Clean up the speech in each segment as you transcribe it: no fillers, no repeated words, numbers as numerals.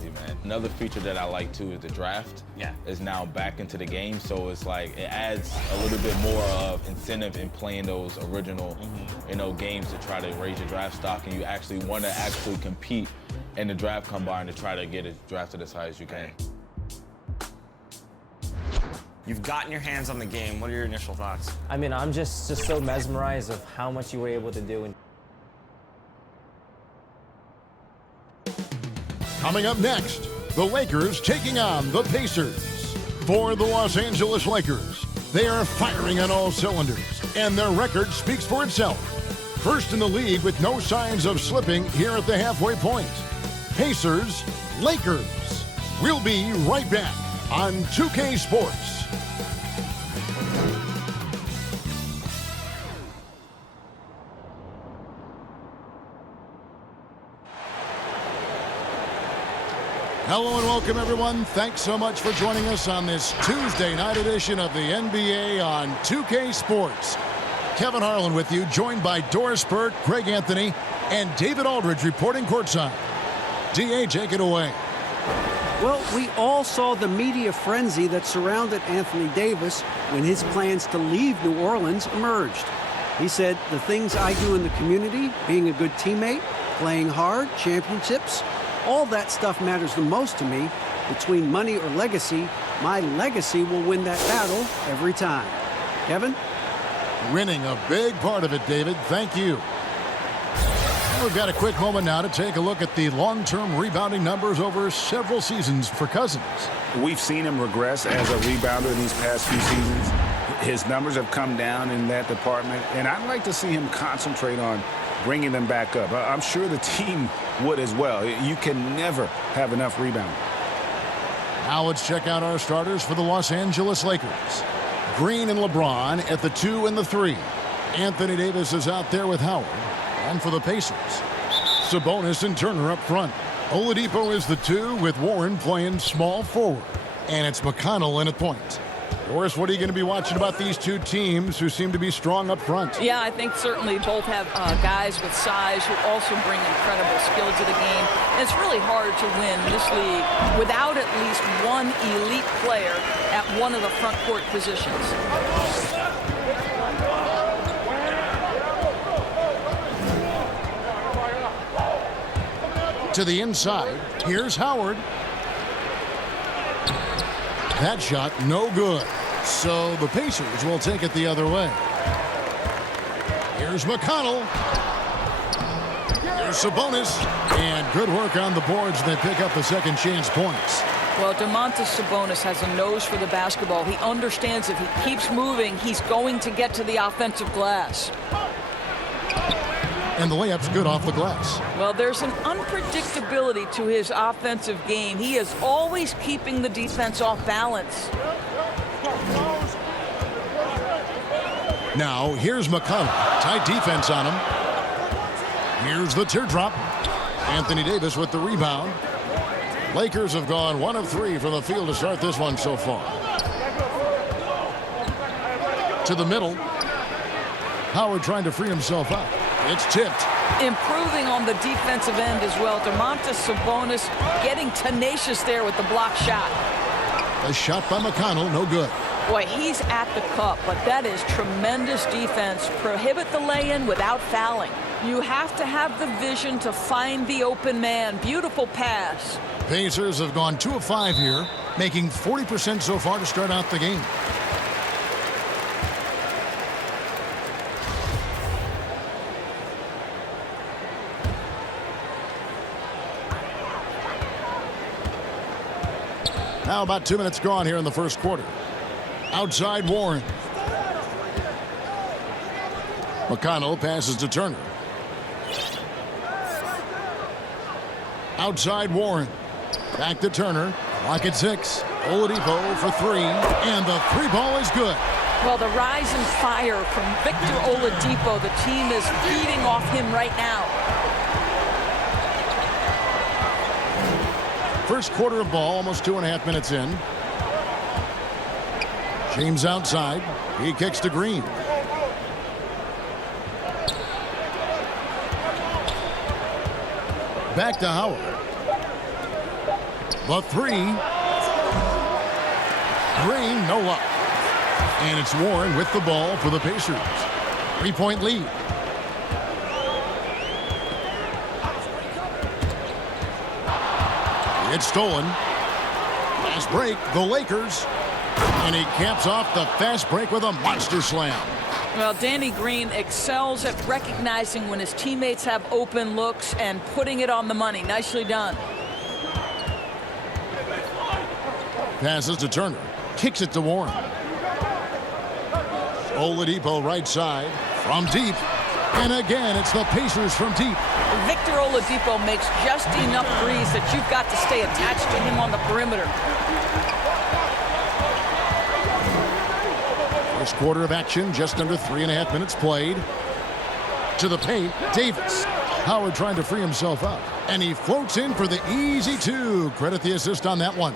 Man. Another feature that I like too is the draft. Yeah. Is now back into the game, so it's like it adds a little bit more of incentive in playing those original, games to try to raise your draft stock, and you actually want to actually compete in the draft combine to try to get it drafted as high as you can. You've gotten your hands on the game. What are your initial thoughts? I mean, I'm just so mesmerized of how much you were able to do. Coming up next, the Lakers taking on the Pacers. For the Los Angeles Lakers, they are firing on all cylinders, and their record speaks for itself. First in the league with no signs of slipping here at the halfway point. Pacers, Lakers. We'll be right back on 2K Sports. Hello and welcome, everyone. Thanks so much for joining us on this Tuesday night edition of the NBA on 2K Sports. Kevin Harlan with you, joined by Doris Burke, Greg Anthony, and David Aldridge reporting courtside. DA, take it away. Well, we all saw the media frenzy that surrounded Anthony Davis when his plans to leave New Orleans emerged. He said, "The things I do in the community, being a good teammate, playing hard, championships, all that stuff matters the most to me. Between money or legacy, my legacy will win that battle every time." Kevin? Winning a big part of it, David. Thank you. We've got a quick moment now to take a look at the long-term rebounding numbers over several seasons for Cousins. We've seen him regress as a rebounder in these past few seasons. His numbers have come down in that department, and I'd like to see him concentrate on bringing them back up. I'm sure the team would as well. You can never have enough rebounding. Now let's check out our starters for the Los Angeles Lakers. Green and LeBron at the 2 and the 3. Anthony Davis is out there with Howard. And for the Pacers, Sabonis and Turner up front. Oladipo is the 2 with Warren playing small forward. And it's McConnell in at point. Doris, what are you going to be watching about these two teams who seem to be strong up front? Yeah, I think certainly both have guys with size who also bring incredible skill to the game. And it's really hard to win this league without at least one elite player at one of the front court positions. To the inside, here's Howard. That shot, no good. So the Pacers will take it the other way. Here's McConnell. Here's Sabonis. And good work on the boards. They pick up the second chance points. Well, Domantas Sabonis has a nose for the basketball. He understands if he keeps moving, he's going to get to the offensive glass. And the layup's good off the glass. Well, there's an unpredictability to his offensive game. He is always keeping the defense off balance. Now, here's McConnell. Tight defense on him. Here's the teardrop. Anthony Davis with the rebound. Lakers have gone 1 of 3 from the field to start this one so far. To the middle. Howard trying to free himself up. It's tipped. Improving on the defensive end as well. Domantas Sabonis getting tenacious there with the block shot. A shot by McConnell, no good. Boy, he's at the cup, but that is tremendous defense. Prohibit the lay-in without fouling. You have to have the vision to find the open man. Beautiful pass. Pacers have gone 2 of 5 here, making 40% so far to start out the game. Now about 2 minutes gone here in the first quarter. Outside Warren. McConnell passes to Turner. Outside Warren. Back to Turner. Clock at 6. Oladipo for 3. And the 3 ball is good. Well, the rise in fire from Victor Oladipo. The team is feeding off him right now. First quarter of ball, almost 2.5 minutes in. James outside. He kicks to Green. Back to Howard. The three. Green, no luck. And it's Warren with the ball for the Pacers. 3-point lead. It's stolen. Fast break, the Lakers. And he caps off the fast break with a monster slam. Well, Danny Green excels at recognizing when his teammates have open looks and putting it on the money. Nicely done. Passes to Turner. Kicks it to Warren. Oladipo right side. From deep. And again, it's the Pacers from deep. Victor Oladipo makes just enough threes that you've got to stay attached to him on the perimeter. First quarter of action, just under 3.5 minutes played. To the paint, Davis. Howard trying to free himself up. And he floats in for the easy two. Credit the assist on that one.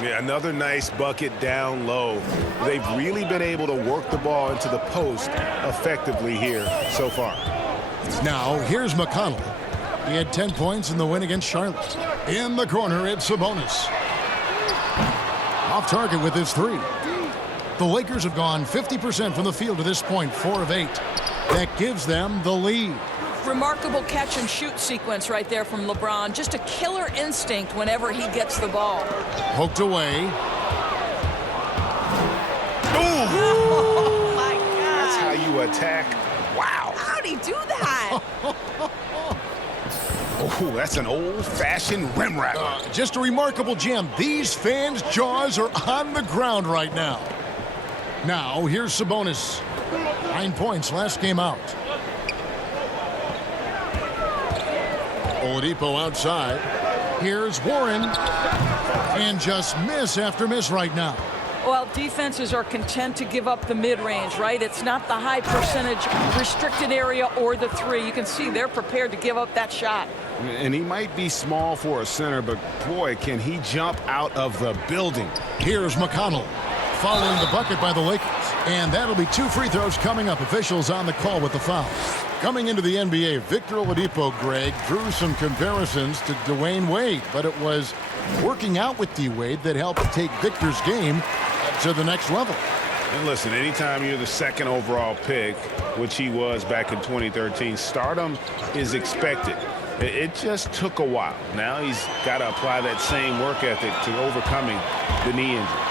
Yeah, another nice bucket down low. They've really been able to work the ball into the post effectively here so far. Now, here's McConnell. He had 10 points in the win against Charlotte. In the corner, it's Sabonis. Off target with his three. The Lakers have gone 50% from the field to this point, 4 of 8. That gives them the lead. Remarkable catch and shoot sequence right there from LeBron. Just a killer instinct whenever he gets the ball. Poked away. Oh, my God. That's how you attack. Wow. How'd he do that? Oh, that's an old-fashioned rim wrapper. Just a remarkable gem. These fans' jaws are on the ground right now. Now, here's Sabonis. 9 points last game out. Oladipo outside. Here's Warren. And just miss after miss right now. Well, defenses are content to give up the mid-range, right? It's not the high percentage restricted area or the three. You can see they're prepared to give up that shot. And he might be small for a center, but boy, can he jump out of the building. Here's McConnell. Following the bucket by the Lakers. And that'll be 2 free throws coming up. Officials on the call with the foul. Coming into the NBA, Victor Oladipo, Greg, drew some comparisons to Dwayne Wade, but it was working out with D-Wade that helped take Victor's game to the next level. And listen, anytime you're the second overall pick, which he was back in 2013, stardom is expected. It just took a while. Now he's got to apply that same work ethic to overcoming the knee injury.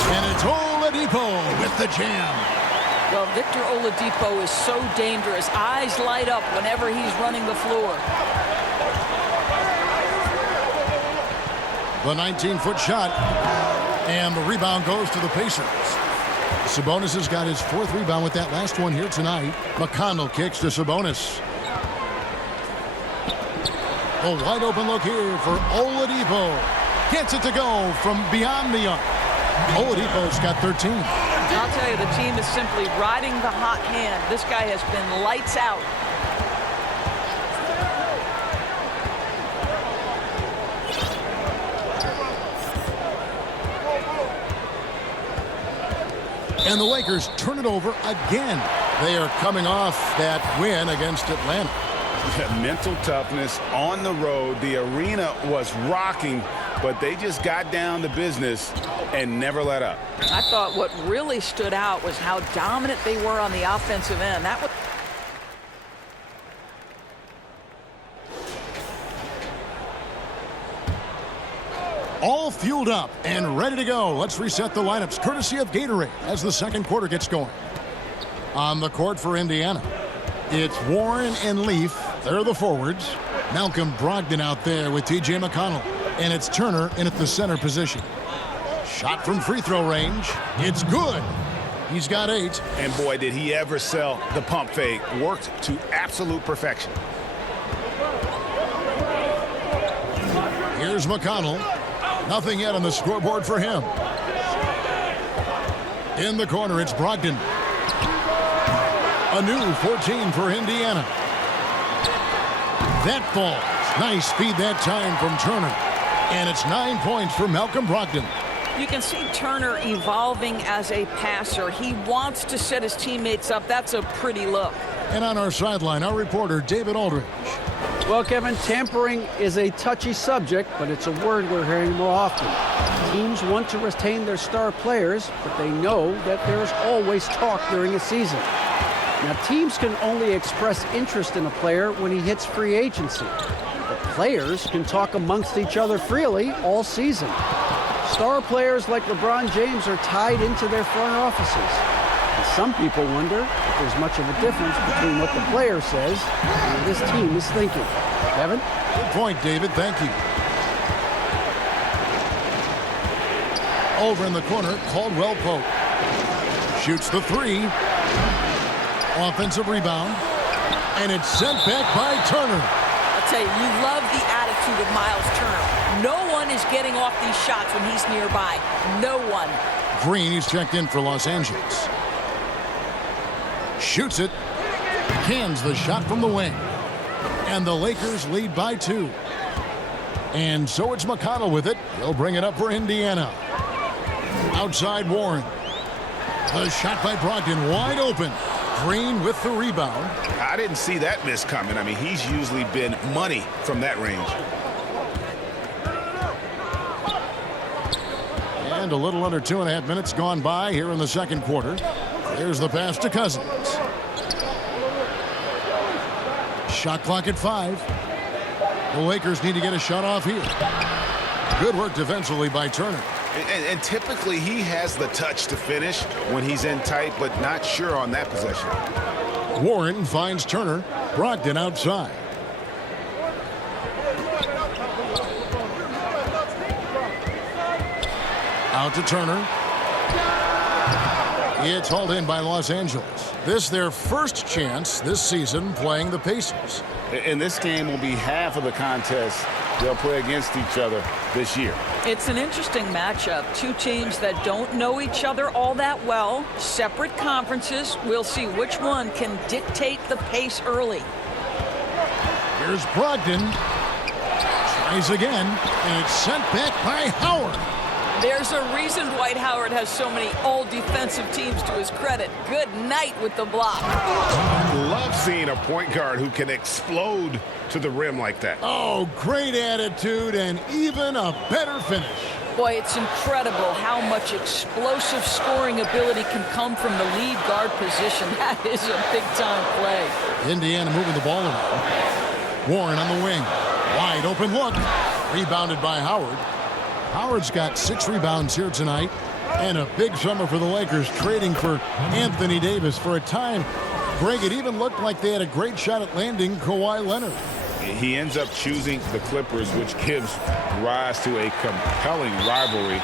And it's Oladipo with the jam. Well, Victor Oladipo is so dangerous. Eyes light up whenever he's running the floor. The 19-foot shot. And the rebound goes to the Pacers. Sabonis has got his 4th rebound with that last one here tonight. McConnell kicks to Sabonis. A wide open look here for Oladipo. Gets it to go from beyond the arc. Oladipo's got 13. I'll tell you, the team is simply riding the hot hand. This guy has been lights out. And the Lakers turn it over again. They are coming off that win against Atlanta. Mental toughness on the road. The arena was rocking, but they just got down to business and never let up. I thought what really stood out was how dominant they were on the offensive end. That was all fueled up and ready to go. Let's reset the lineups courtesy of Gatorade as the second quarter gets going. On the court for Indiana, it's Warren and Leaf. They're the forwards. Malcolm Brogdon out there with T.J. McConnell. And it's Turner in at the center position. Shot from free throw range. It's good. He's got 8. And boy, did he ever sell the pump fake. Worked to absolute perfection. Here's McConnell. Nothing yet on the scoreboard for him. In the corner, it's Brogdon. A new 14 for Indiana. That falls. Nice feed that time from Turner. And it's 9 points for Malcolm Brogdon. You can see Turner evolving as a passer. He wants to set his teammates up. That's a pretty look. And on our sideline, our reporter, David Aldridge. Well, Kevin, tampering is a touchy subject, but it's a word we're hearing more often. Teams want to retain their star players, but they know that there's always talk during a season. Now, teams can only express interest in a player when he hits free agency. But players can talk amongst each other freely all season. Star players like LeBron James are tied into their front offices. And some people wonder if there's much of a difference between what the player says and what his team is thinking. Kevin? Good point, David. Thank you. Over in the corner, Caldwell Pope shoots the three. Offensive rebound. And it's sent back by Turner. I'll tell you, you love the attitude of Miles Turner. No one is getting off these shots when he's nearby. No one. Green is checked in for Los Angeles. Shoots it. Cans the shot from the wing. And the Lakers lead by 2. And so it's McConnell with it. He'll bring it up for Indiana. Outside Warren. The shot by Brogdon wide open. Green with the rebound. I didn't see that miss coming. I mean, he's usually been money from that range. And a little under 2.5 minutes gone by here in the second quarter. There's the pass to Cousins. Shot clock at 5. The Lakers need to get a shot off here. Good work defensively by Turner. And typically he has the touch to finish when he's in tight, but not sure on that possession. Warren finds Turner. Brogdon outside. Out to Turner. It's hauled in by Los Angeles. This their first chance this season playing the Pacers. And this game will be half of the contest they'll play against each other this year. It's an interesting matchup. Two teams that don't know each other all that well. Separate conferences. We'll see which one can dictate the pace early. Here's Brogdon. Tries again, and it's sent back by Howard. There's a reason Dwight Howard has so many all-defensive teams to his credit. Good night with the block. Love seeing a point guard who can explode to the rim like that. Oh, great attitude and even a better finish. Boy, it's incredible how much explosive scoring ability can come from the lead guard position. That is a big-time play. Indiana moving the ball around. Warren on the wing. Wide open look. Rebounded by Howard. Howard's got 6 rebounds here tonight. And a big summer for the Lakers, trading for Anthony Davis. For a time, Greg, it even looked like they had a great shot at landing Kawhi Leonard. He ends up choosing the Clippers, which gives rise to a compelling rivalry.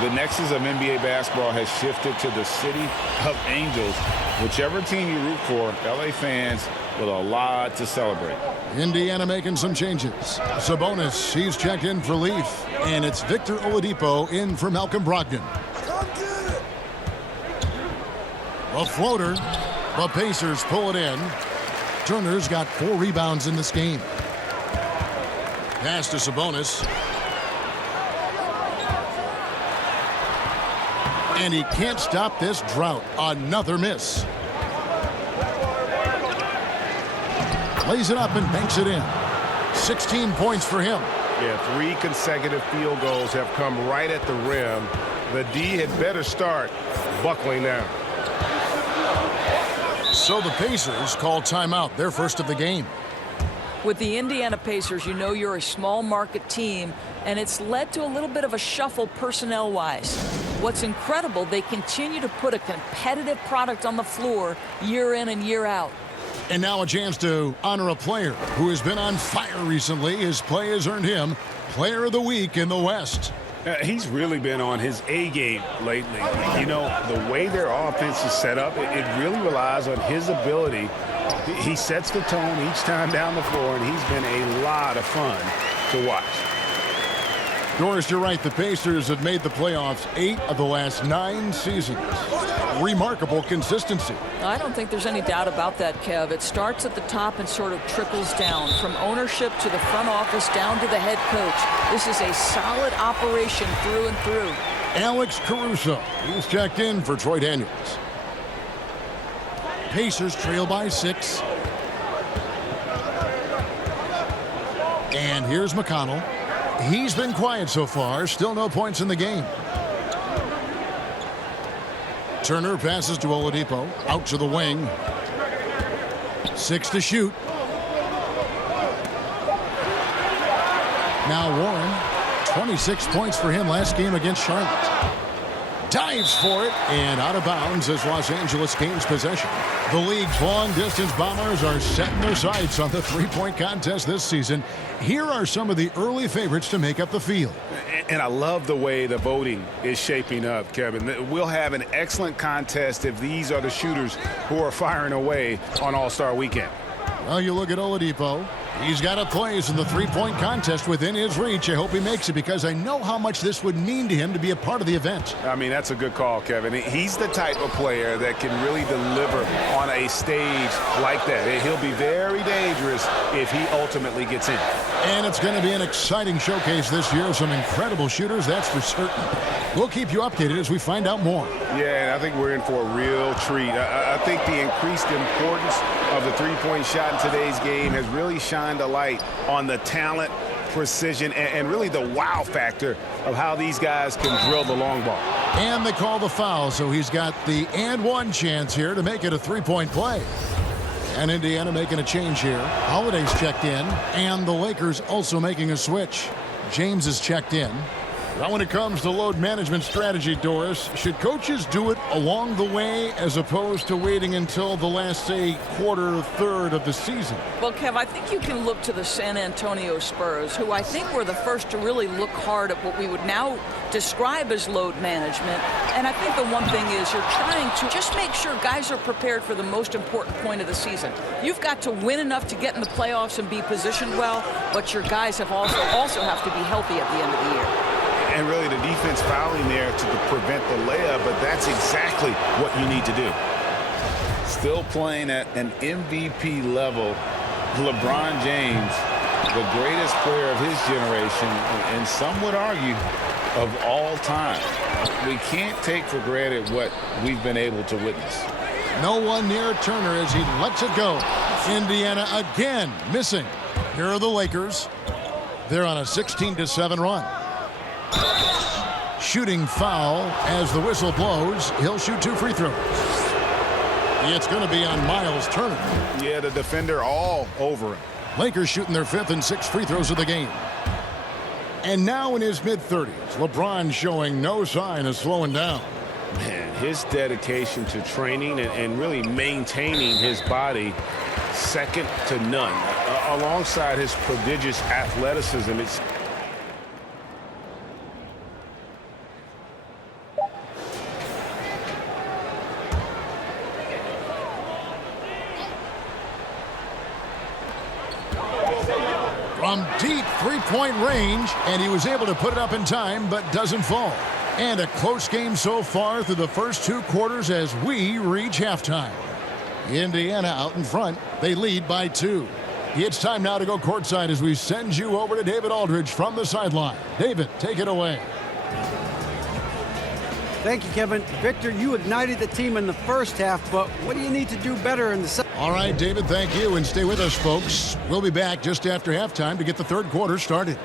The nexus of NBA basketball has shifted to the city of angels. Whichever team you root for, LA fans with a lot to celebrate. Indiana making some changes. Sabonis, he's checked in for Leaf. And it's Victor Oladipo in for Malcolm Brogdon. A floater. The Pacers pull it in. Turner's got 4 rebounds in this game. Pass to Sabonis. And he can't stop this drought. Another miss. Lays it up and banks it in. 16 points for him. Yeah, 3 consecutive field goals have come right at the rim. The D had better start buckling down. So the Pacers call timeout, their first of the game. With the Indiana Pacers, you know you're a small market team, and it's led to a little bit of a shuffle personnel-wise. What's incredible, they continue to put a competitive product on the floor year in and year out. And now a chance to honor a player who has been on fire recently. His play has earned him Player of the Week in the West. He's really been on his A game lately. You know, the way their offense is set up, it really relies on his ability. He sets the tone each time down the floor, and he's been a lot of fun to watch. Doris, you're right. The Pacers have made the playoffs 8 of the last 9 seasons. Remarkable consistency. I don't think there's any doubt about that, Kev. It starts at the top and sort of trickles down from ownership to the front office down to the head coach. This is a solid operation through and through. Alex Caruso, he's checked in for Troy Daniels. Pacers trail by 6. And here's McConnell. He's been quiet so far. Still no points in the game. Turner passes to Oladipo. Out to the wing. 6 to shoot. Now Warren. 26 points for him last game against Charlotte. Dives for it and out of bounds as Los Angeles gains possession. The league's long-distance Bombers are setting their sights on the three-point contest this season. Here are some of the early favorites to make up the field. And I love the way the voting is shaping up, Kevin. We'll have an excellent contest if these are the shooters who are firing away on All-Star Weekend. Well, you look at Oladipo. He's got a place in the three-point contest within his reach. I hope he makes it because I know how much this would mean to him to be a part of the event. I mean, that's a good call, Kevin. He's the type of player that can really deliver on a stage like that. He'll be very dangerous if he ultimately gets in. And it's going to be an exciting showcase this year of some incredible shooters, that's for certain. We'll keep you updated as we find out more. Yeah, and I think we're in for a real treat. I think the increased importance of the three-point shot in today's game has really shined a light on the talent, precision, and really the wow factor of how these guys can drill the long ball. And they call the foul, so he's got the and one chance here to make it a three-point play. And Indiana making a change here. Holiday's checked in, and the Lakers also making a switch. James is checked in. Now when it comes to load management strategy, Doris, should coaches do it along the way as opposed to waiting until the last, say, quarter, third of the season? Well, Kev, I think you can look to the San Antonio Spurs, who I think were the first to really look hard at what we would now describe as load management. And I think the one thing is you're trying to just make sure guys are prepared for the most important point of the season. You've got to win enough to get in the playoffs and be positioned well, but your guys have also have to be healthy at the end of the year. And really the defense fouling there to prevent the layup, but that's exactly what you need to do. Still playing at an MVP level, LeBron James, the greatest player of his generation, and some would argue of all time. We can't take for granted what we've been able to witness. No one near Turner as he lets it go. Indiana again missing. Here are the Lakers. They're on a 16-7 run. Shooting foul as the whistle blows. He'll shoot 2 free throws. It's going to be on Miles Turner. Yeah, the defender all over him. Lakers shooting their 5th and 6th free throws of the game. And now in his mid-30s, LeBron showing no sign of slowing down. Man, his dedication to training and really maintaining his body, second to none. Alongside his prodigious athleticism, it's from deep three-point range, and he was able to put it up in time, but doesn't fall. And a close game so far through the first 2 quarters as we reach halftime. Indiana out in front. They lead by 2. It's time now to go courtside as we send you over to David Aldridge from the sideline. David, take it away. Thank you, Kevin. Victor, you ignited the team in the first half, but what do you need to do better in the second? All right, David, thank you, and stay with us, folks. We'll be back just after halftime to get the third quarter started.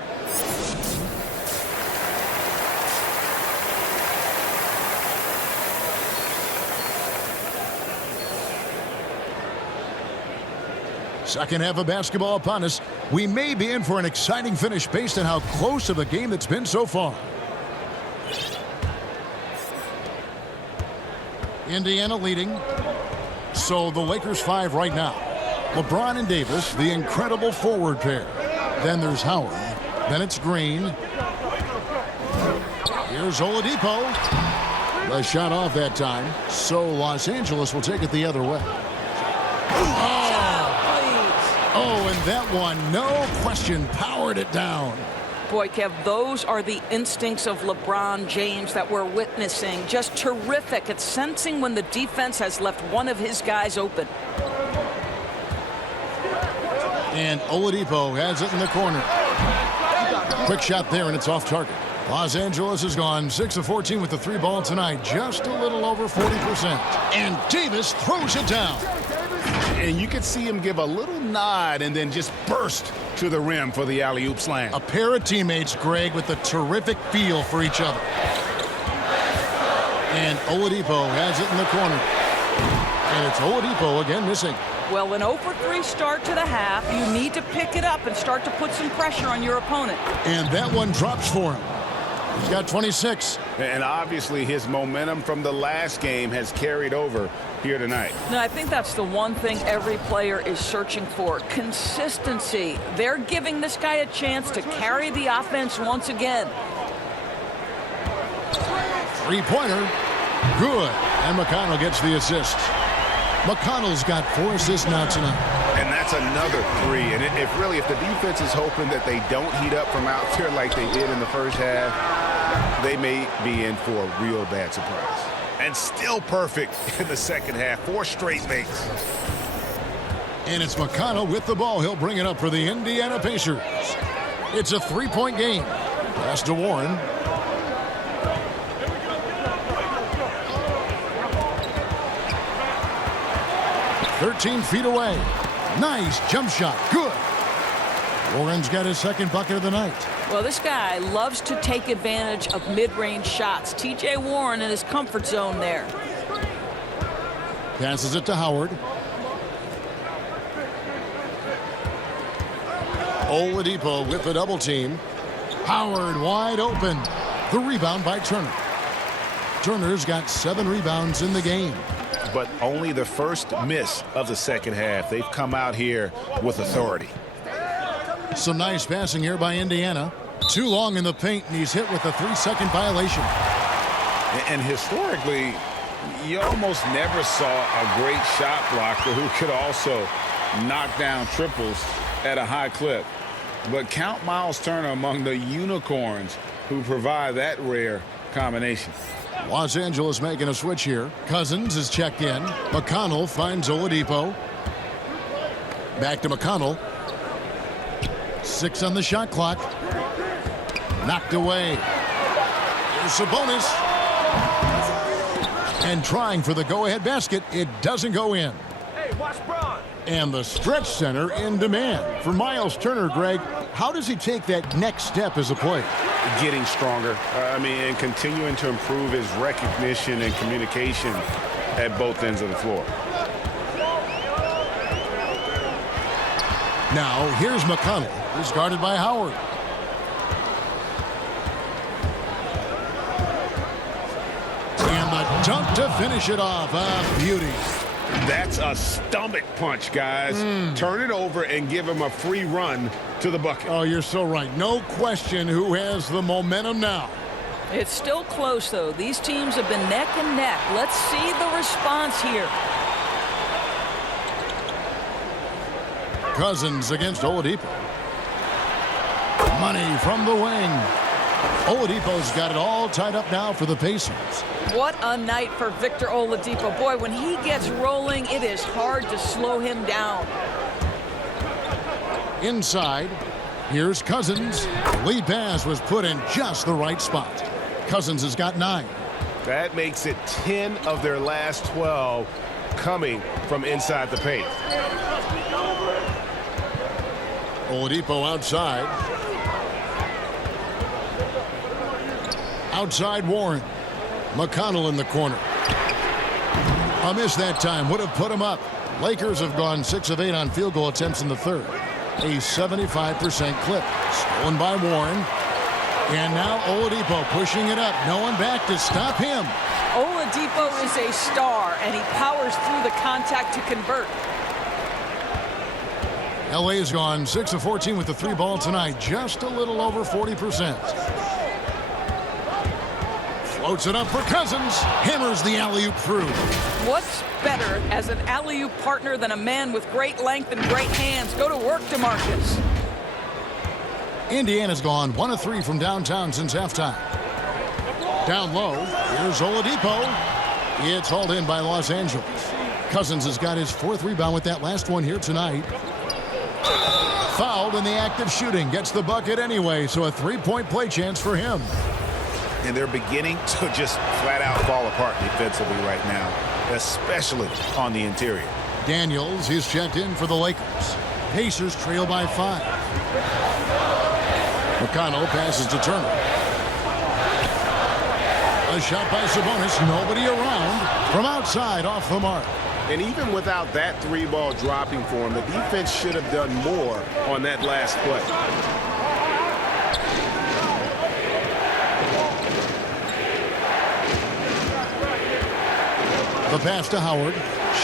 Second half of basketball upon us. We may be in for an exciting finish based on how close of a game it's been so far. Indiana leading. So the Lakers 5 right now. LeBron and Davis, the incredible forward pair. Then there's Howard. Then it's Green. Here's Oladipo. The shot off that time. So Los Angeles will take it the other way. Oh, and that one, no question, powered it down. Boy, Kev, those are the instincts of LeBron James that we're witnessing. Just terrific at sensing when the defense has left one of his guys open. And Oladipo has it in the corner. Quick shot there, and it's off target. Los Angeles has gone 6 of 14 with the 3 ball tonight, just a little over 40%. And Davis throws it down. And you could see him give a little nod and then just burst to the rim for the alley-oop slam. A pair of teammates, Greg, with a terrific feel for each other. And Oladipo has it in the corner. And it's Oladipo again missing. Well, an 0 for 3 start to the half. You need to pick it up and start to put some pressure on your opponent. And that one drops for him. He's got 26. And obviously his momentum from the last game has carried over here tonight. Now, I think that's the one thing every player is searching for, consistency. They're giving this guy a chance to carry the offense once again. Three-pointer. Good. And McConnell gets the assist. McConnell's got 4 assists now tonight. And that's another 3. And if the defense is hoping that they don't heat up from out there like they did in the first half, they may be in for a real bad surprise. And still perfect in the second half. 4 straight makes. And it's McConnell with the ball. He'll bring it up for the Indiana Pacers. It's a 3-point game. Pass to Warren. "13 feet away. Nice jump shot. Good." Warren's got his second bucket of the night. Well, this guy loves to take advantage of mid-range shots. T.J. Warren in his comfort zone there. Passes it to Howard. Oladipo with the double team. Howard wide open. The rebound by Turner. Turner's got 7 rebounds in the game. But only the first miss of the second half. They've come out here with authority. Some nice passing here by Indiana. Too long in the paint, and he's hit with a 3-second violation. And historically, you almost never saw a great shot blocker who could also knock down triples at a high clip. But count Miles Turner among the unicorns who provide that rare combination. Los Angeles making a switch here. Cousins is checked in. McConnell finds Oladipo. Back to McConnell. 6 on the shot clock. Knocked away. Here's Sabonis. And trying for the go-ahead basket. It doesn't go in. Hey, watch Braun. And the stretch center in demand. For Miles Turner, Greg, how does he take that next step as a player? Getting stronger. And continuing to improve his recognition and communication at both ends of the floor. Now, here's McConnell. He's guarded by Howard. And the dunk to finish it off. A beauty. That's a stomach punch, guys. Turn it over and give him a free run to the bucket. Oh, you're so right. No question who has the momentum now. It's still close, though. These teams have been neck and neck. Let's see the response here. Cousins against Oladipo. Money from the wing. Oladipo's got it all tied up now for the Pacers. What a night for Victor Oladipo. Boy, when he gets rolling, it is hard to slow him down. Inside, here's Cousins. The lead pass was put in just the right spot. Cousins has got 9. That makes it 10 of their last 12 coming from inside the paint. Oladipo outside. Outside Warren. McConnell in the corner. A miss that time would have put him up. Lakers have gone 6 of 8 on field goal attempts in the third. A 75% clip. Stolen by Warren. And now Oladipo pushing it up. No one back to stop him. Oladipo is a star, and he powers through the contact to convert. LA has gone 6 of 14 with the 3 ball tonight. Just a little over 40%. Floats it up for Cousins. Hammers the alley-oop through. What's better as an alley-oop partner than a man with great length and great hands? Go to work, DeMarcus. Indiana's gone 1 of 3 from downtown since halftime. Down low, here's Oladipo. It's hauled in by Los Angeles. Cousins has got his 4th rebound with that last one here tonight. Fouled in the act of shooting. Gets the bucket anyway, so a 3-point play chance for him. And they're beginning to just flat out fall apart defensively right now, especially on the interior. Daniels is checked in for the Lakers. Pacers trail by 5. McConnell passes to Turner. A shot by Sabonis. Nobody around. From outside, off the mark. And even without that 3-ball dropping for him, the defense should have done more on that last play. The pass to Howard.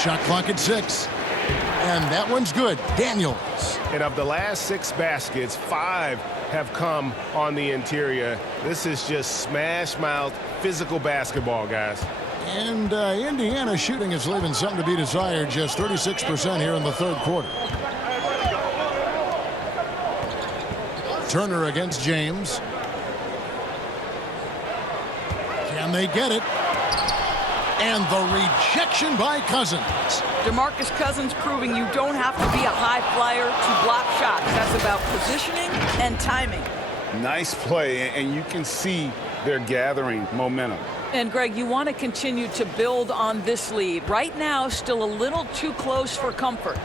Shot clock at 6. And that one's good. Daniels. And of the last 6 baskets, 5 have come on the interior. This is just smash-mouth, physical basketball, guys. And Indiana shooting is leaving something to be desired. Just 36% here in the third quarter. Turner against James. Can they get it? And the rejection by Cousins. DeMarcus Cousins proving you don't have to be a high flyer to block shots. That's about positioning and timing. Nice play, and you can see they're gathering momentum. And, Greg, you want to continue to build on this lead. Right now, still a little too close for comfort.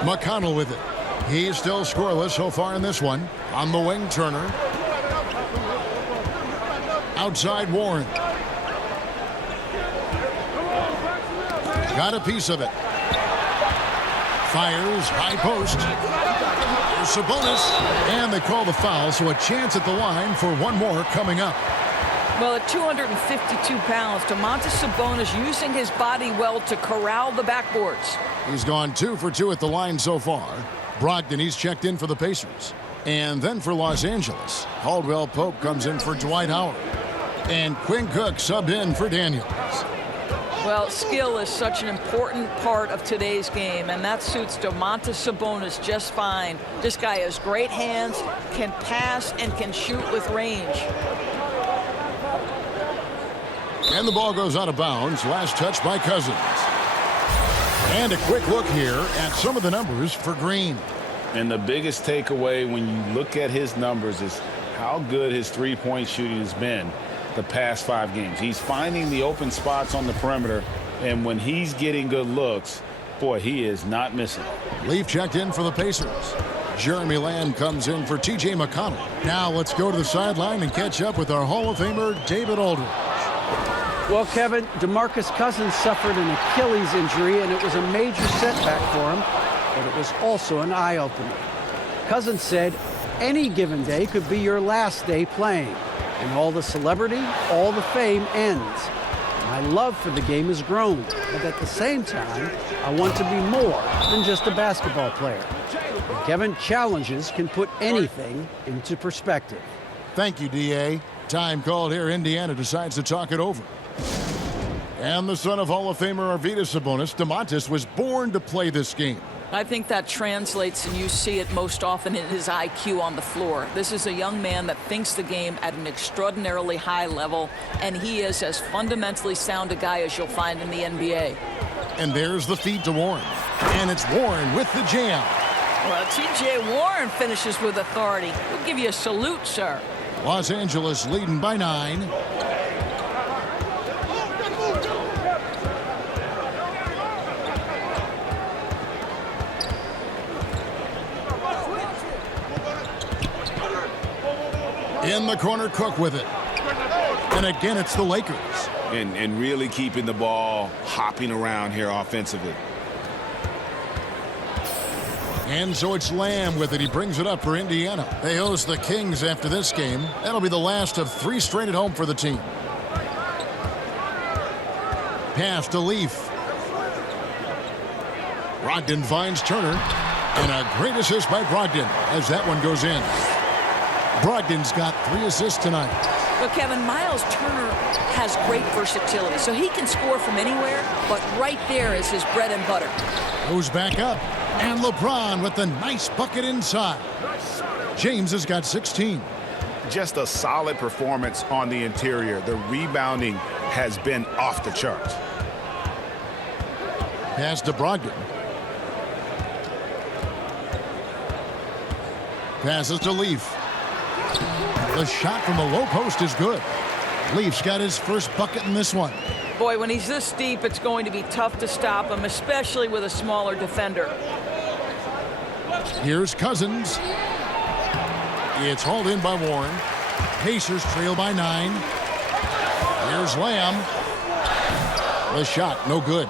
McConnell with it. He's still scoreless so far in this one. On the wing, Turner. Outside, Warren. Got a piece of it. Fires, high post. There's Sabonis. And they call the foul, so a chance at the line for one more coming up. Well, at 252 pounds, Domantas Sabonis using his body well to corral the backboards. He's gone 2 for 2 at the line so far. Brogdon, he's checked in for the Pacers. And then for Los Angeles, Caldwell Pope comes in for Dwight Howard. And Quinn Cook subbed in for Daniels. Well, skill is such an important part of today's game, and that suits Domantas Sabonis just fine. This guy has great hands, can pass, and can shoot with range. And the ball goes out of bounds. Last touch by Cousins. And a quick look here at some of the numbers for Green. And the biggest takeaway when you look at his numbers is how good his three-point shooting has been the past 5 games. He's finding the open spots on the perimeter, and when he's getting good looks, boy, he is not missing. Leaf checked in for the Pacers. Jeremy Lamb comes in for T.J. McConnell. Now let's go to the sideline and catch up with our Hall of Famer, David Aldridge. Well, Kevin, DeMarcus Cousins suffered an Achilles injury, and it was a major setback for him, but it was also an eye-opener. Cousins said, any given day could be your last day playing, and all the celebrity, all the fame ends. My love for the game has grown, but at the same time, I want to be more than just a basketball player. And Kevin, challenges can put anything into perspective. Thank you, D.A. Time called here. Indiana decides to talk it over. And the son of Hall of Famer Arvydas Sabonis, Domantas was born to play this game. I think that translates, and you see it most often in his IQ on the floor. This is a young man that thinks the game at an extraordinarily high level, and he is as fundamentally sound a guy as you'll find in the NBA. And there's the feed to Warren. And it's Warren with the jam. Well, T.J. Warren finishes with authority. We'll give you a salute, sir. Los Angeles leading by 9. In the corner, Cook with it. And again, it's the Lakers. And really keeping the ball hopping around here offensively. And so it's Lamb with it. He brings it up for Indiana. They host the Kings after this game. That'll be the last of 3 straight at home for the team. Pass to Leaf. Brogdon finds Turner. And a great assist by Brogdon as that one goes in. Brogdon's got 3 assists tonight. But Kevin, Miles Turner has great versatility, so he can score from anywhere, but right there is his bread and butter. Goes back up. And LeBron with the nice bucket inside. James has got 16. Just a solid performance on the interior. The rebounding has been off the charts. Pass to Brogdon. Passes to Leaf. The shot from the low post is good. Leaf's got his first bucket in this one. Boy, when he's this deep, it's going to be tough to stop him, especially with a smaller defender. Here's Cousins. It's hauled in by Warren. Pacers trail by 9. Here's Lamb. The shot, no good.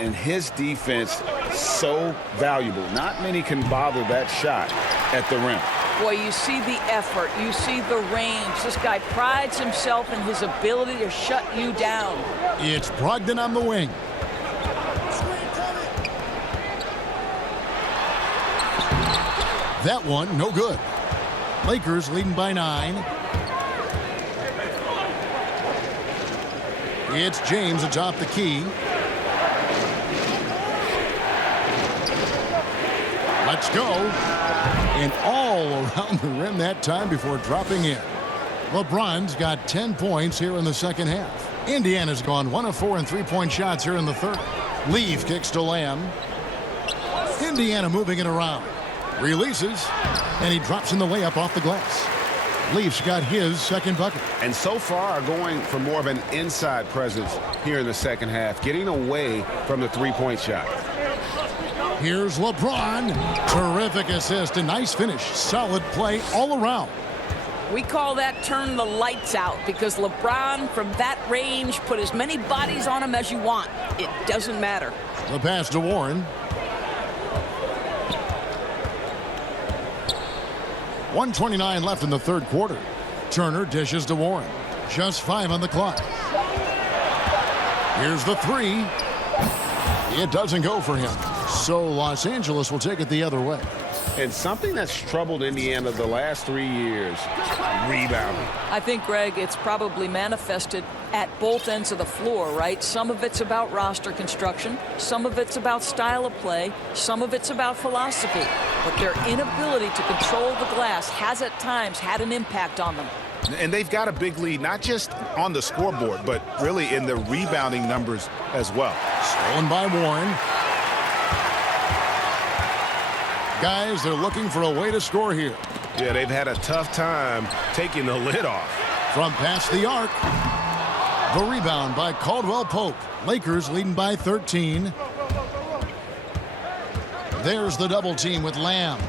And his defense, so valuable. Not many can bother that shot at the rim. Boy, you see the effort. You see the range. This guy prides himself in his ability to shut you down. It's Brogdon on the wing. That one, no good. Lakers leading by 9. It's James atop the key. Let's go. And all around the rim that time before dropping in. LeBron's got 10 points here in the second half. Indiana's gone 1 of 4 in three-point shots here in the third. Leaf kicks to Lamb. Indiana moving it around. Releases, and he drops in the layup off the glass. Leaf's got his second bucket. And so far going for more of an inside presence here in the second half, getting away from the three-point shot. Here's LeBron. Terrific assist, a nice finish. Solid play all around. We call that turn the lights out because LeBron, from that range, put as many bodies on him as you want. It doesn't matter. The pass to Warren. 1:29 left in the third quarter. Turner dishes to Warren. Just 5 on the clock. Here's the three. It doesn't go for him. So Los Angeles will take it the other way. And something that's troubled Indiana the last 3 years, rebounding. I think, Greg, it's probably manifested at both ends of the floor, right? Some of it's about roster construction. Some of it's about style of play. Some of it's about philosophy. But their inability to control the glass has at times had an impact on them. And they've got a big lead, not just on the scoreboard, but really in the rebounding numbers as well. Stolen by Warren. Guys, they're looking for a way to score here. Yeah, they've had a tough time taking the lid off. From past the arc. The rebound by Caldwell Pope. Lakers leading by 13. There's the double team with Lamb.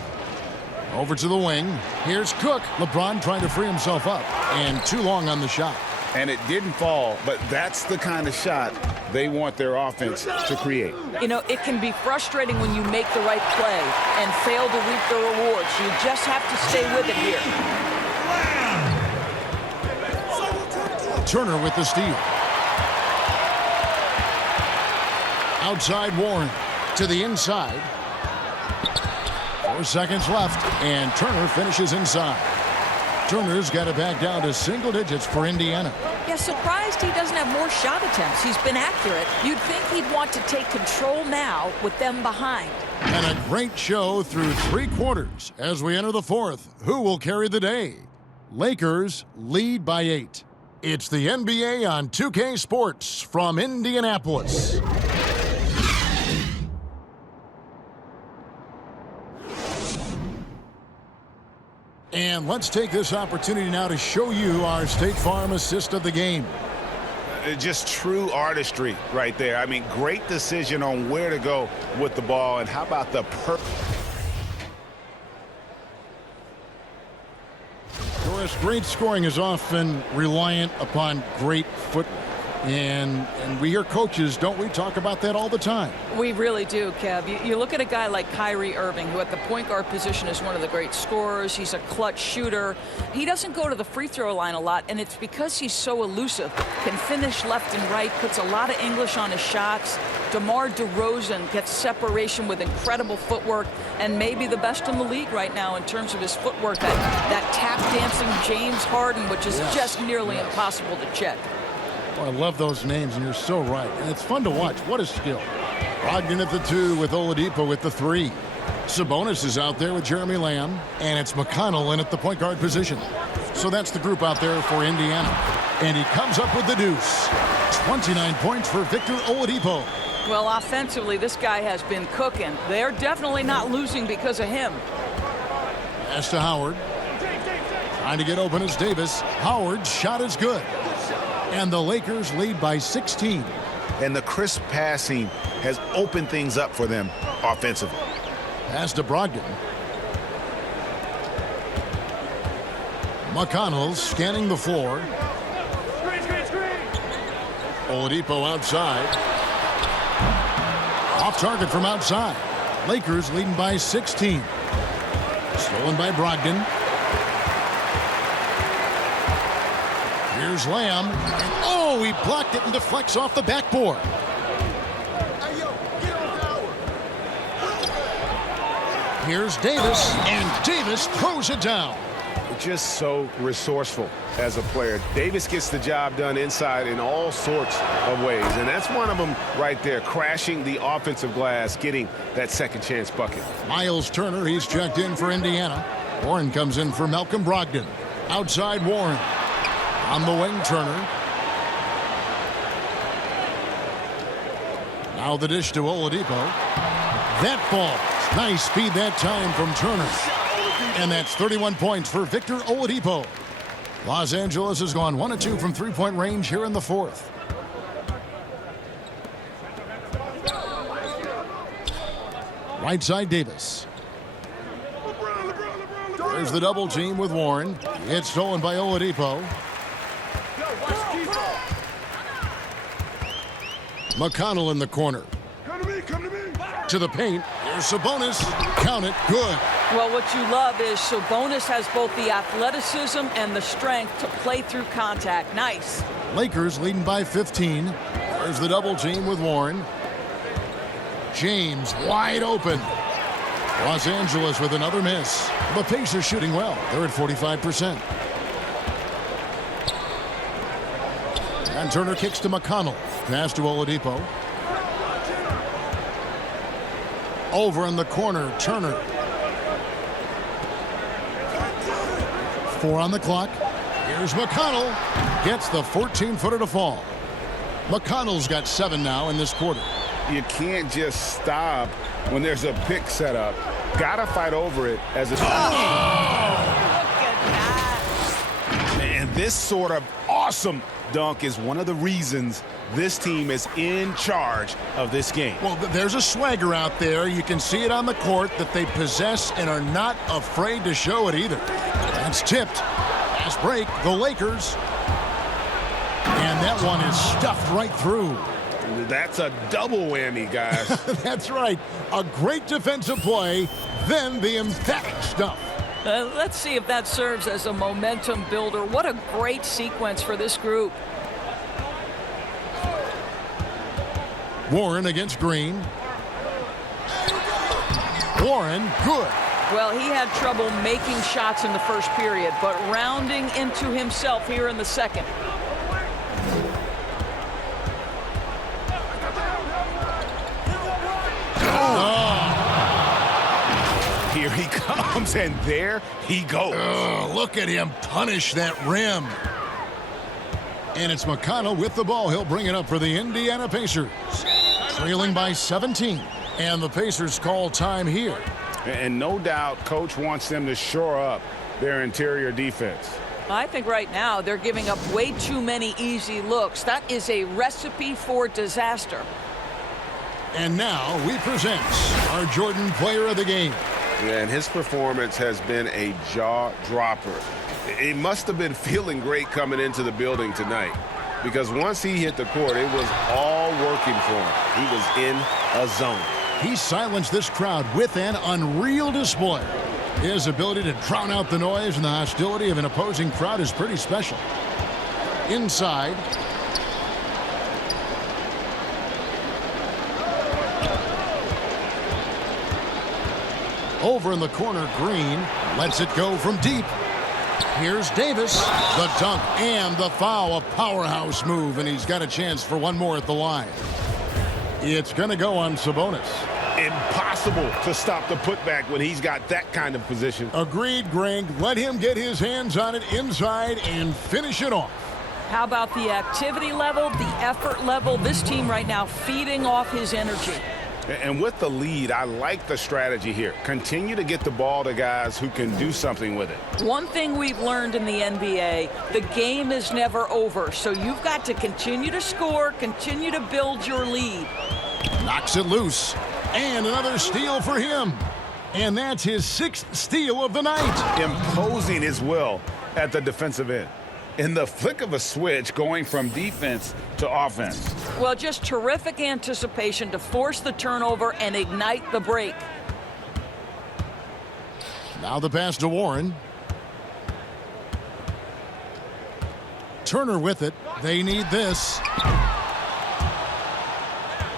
Over to the wing. Here's Cook. LeBron trying to free himself up. And too long on the shot. And it didn't fall, but that's the kind of shot they want their offense to create. You know, it can be frustrating when you make the right play and fail to reap the rewards. You just have to stay with it here. Turner with the steal. Outside Warren to the inside. 4 seconds left, and Turner finishes inside. Turner's got it back down to single digits for Indiana. Yeah, surprised he doesn't have more shot attempts. He's been accurate. You'd think he'd want to take control now with them behind. And a great show through 3 quarters as we enter the fourth. Who will carry the day? Lakers lead by 8. It's the NBA on 2K Sports from Indianapolis. And let's take this opportunity now to show you our State Farm assist of the game. Just true artistry right there. I mean, great decision on where to go with the ball. And how about the Doris, great scoring is often reliant upon great footwork. And we hear coaches, don't we, talk about that all the time? We really do, Kev. You look at a guy like Kyrie Irving, who at the point guard position is one of the great scorers. He's a clutch shooter. He doesn't go to the free throw line a lot, and it's because he's so elusive. Can finish left and right, puts a lot of English on his shots. DeMar DeRozan gets separation with incredible footwork, and maybe the best in the league right now in terms of his footwork. That tap dancing James Harden, which is just nearly impossible to check. Oh, I love those names, and you're so right. And it's fun to watch. What a skill. Brogdon at the 2 with Oladipo with the 3. Sabonis is out there with Jeremy Lamb, and it's McConnell in at the point guard position. So that's the group out there for Indiana. And he comes up with the deuce. 29 points for Victor Oladipo. Well, offensively, this guy has been cooking. They're definitely not losing because of him. Pass to Howard. Trying to get open is Davis. Howard's shot is good. And the Lakers lead by 16. And the crisp passing has opened things up for them offensively. Pass to Brogdon. McConnell scanning the floor. Oladipo outside. Off target from outside. Lakers leading by 16. Stolen by Brogdon. Here's Lamb. And oh, he blocked it and deflects off the backboard. Here's Davis, and Davis throws it down. Just so resourceful as a player. Davis gets the job done inside in all sorts of ways, and that's one of them right there, crashing the offensive glass, getting that second chance bucket. Miles Turner, he's checked in for Indiana. Warren comes in for Malcolm Brogdon. Outside Warren. On the wing, Turner. Now the dish to Oladipo. That ball. Nice speed that time from Turner. And that's 31 points for Victor Oladipo. Los Angeles has gone 1 of 2 from three-point range here in the fourth. Right side Davis. There's the double team with Warren. It's stolen by Oladipo. McConnell in the corner. To the paint. Here's Sabonis. Count it. Good. Well, what you love is Sabonis has both the athleticism and the strength to play through contact. Nice. Lakers leading by 15. There's the double team with Warren. James wide open. Los Angeles with another miss. The Pacers shooting well. They're at 45%. And Turner kicks to McConnell. Pass to Oladipo. Over in the corner, Turner. 4 on the clock. Here's McConnell. Gets the 14-footer to fall. McConnell's got 7 now in this quarter. You can't just stop when there's a pick set up. Gotta fight over it as a... Look at that. And this sort of awesome dunk is one of the reasons this team is in charge of this game. Well, there's a swagger out there. You can see it on the court that they possess and are not afraid to show it either. That's tipped. Fast break, the Lakers. And that one is stuffed right through. That's a double whammy, guys. That's right. A great defensive play, then the emphatic stuff. Let's see if that serves as a momentum builder. What a great sequence for this group. Warren against Green. Warren, good. Well, he had trouble making shots in the first period, but rounding into himself here in the second. Here he comes, and there he goes. Look at him punish that rim. And it's McConnell with the ball. He'll bring it up for the Indiana Pacers. Trailing by 17. And the Pacers call time here. And no doubt, Coach wants them to shore up their interior defense. I think right now they're giving up way too many easy looks. That is a recipe for disaster. And now we present our Jordan Player of the Game. Yeah, and his performance has been a jaw-dropper. He must have been feeling great coming into the building tonight, because once he hit the court, it was all working for him. He was in a zone. He silenced this crowd with an unreal display. His ability to drown out the noise and the hostility of an opposing crowd is pretty special. Inside. Over in the corner, Green lets it go from deep. Here's Davis, the dunk and the foul, a powerhouse move, and he's got a chance for one more at the line. It's going to go on Sabonis. Impossible to stop the putback when he's got that kind of position. Agreed, Greg. Let him get his hands on it inside and finish it off. How about the activity level, the effort level? This team right now feeding off his energy. And with the lead, I like the strategy here. Continue to get the ball to guys who can do something with it. One thing we've learned in the NBA, the game is never over. So you've got to continue to score, continue to build your lead. Knocks it loose. And another steal for him. And that's his 6th steal of the night. Imposing his will at the defensive end. In the flick of a switch, going from defense to offense. Well, just terrific anticipation to force the turnover and ignite the break. Now the pass to Warren. Turner with it. They need this.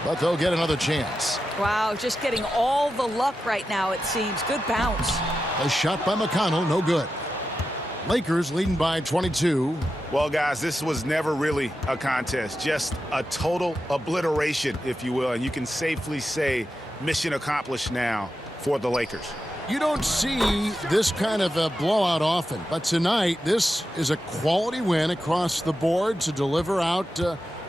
But they'll get another chance. Wow, just getting all the luck right now, it seems. Good bounce. A shot by McConnell, no good. Lakers leading by 22. Well, guys, this was never really a contest. Just a total obliteration, if you will. And you can safely say mission accomplished now for the Lakers. You don't see this kind of a blowout often. But tonight, this is a quality win across the board to deliver out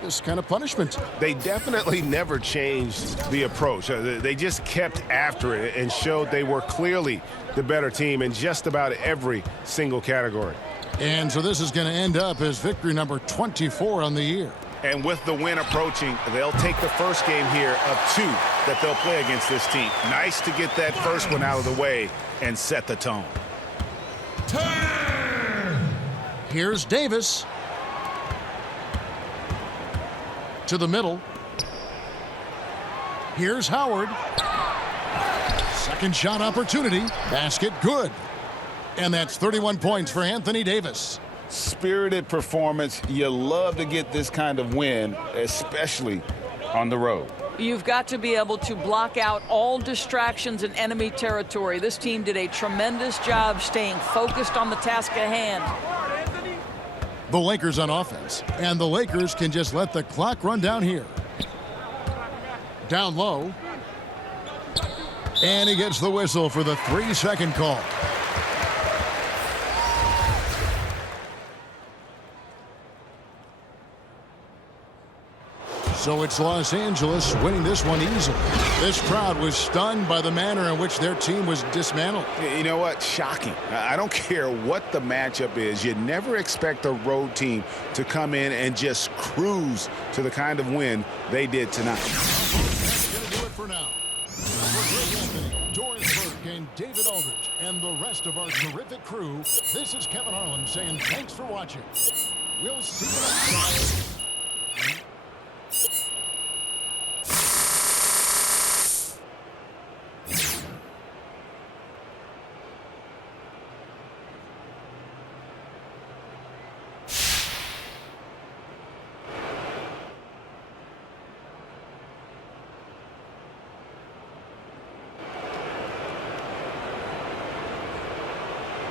this kind of punishment. They definitely never changed the approach. They just kept after it and showed they were clearly the better team in just about every single category. And so this is going to end up as victory number 24 on the year. And with the win approaching, they'll take the first game here of 2 that they'll play against this team. Nice to get that first one out of the way and set the tone. Here's Davis. To the middle. Here's Howard. Second shot opportunity. Basket good. And that's 31 points for Anthony Davis. Spirited performance. You love to get this kind of win, especially on the road. You've got to be able to block out all distractions in enemy territory. This team did a tremendous job staying focused on the task at hand. The Lakers on offense. And the Lakers can just let the clock run down here. Down low. And he gets the whistle for the 3-second call. So it's Los Angeles winning this one easily. This crowd was stunned by the manner in which their team was dismantled. You know what? Shocking. I don't care what the matchup is. You never expect a road team to come in and just cruise to the kind of win they did tonight. That's going to do it for now. For Greg Anthony, Doris Burke, and David Aldridge, and the rest of our terrific crew, this is Kevin Harlan saying thanks for watching. We'll see you next time.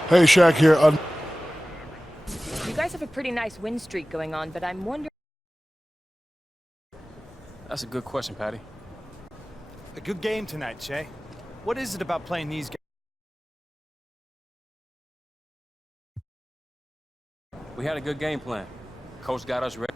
Hey, Shaq here. You guys have a pretty nice win streak going on, but I'm wondering... That's a good question, Patty. A good game tonight, Shay. What is it about playing these guys? We had a good game plan. Coach got us ready.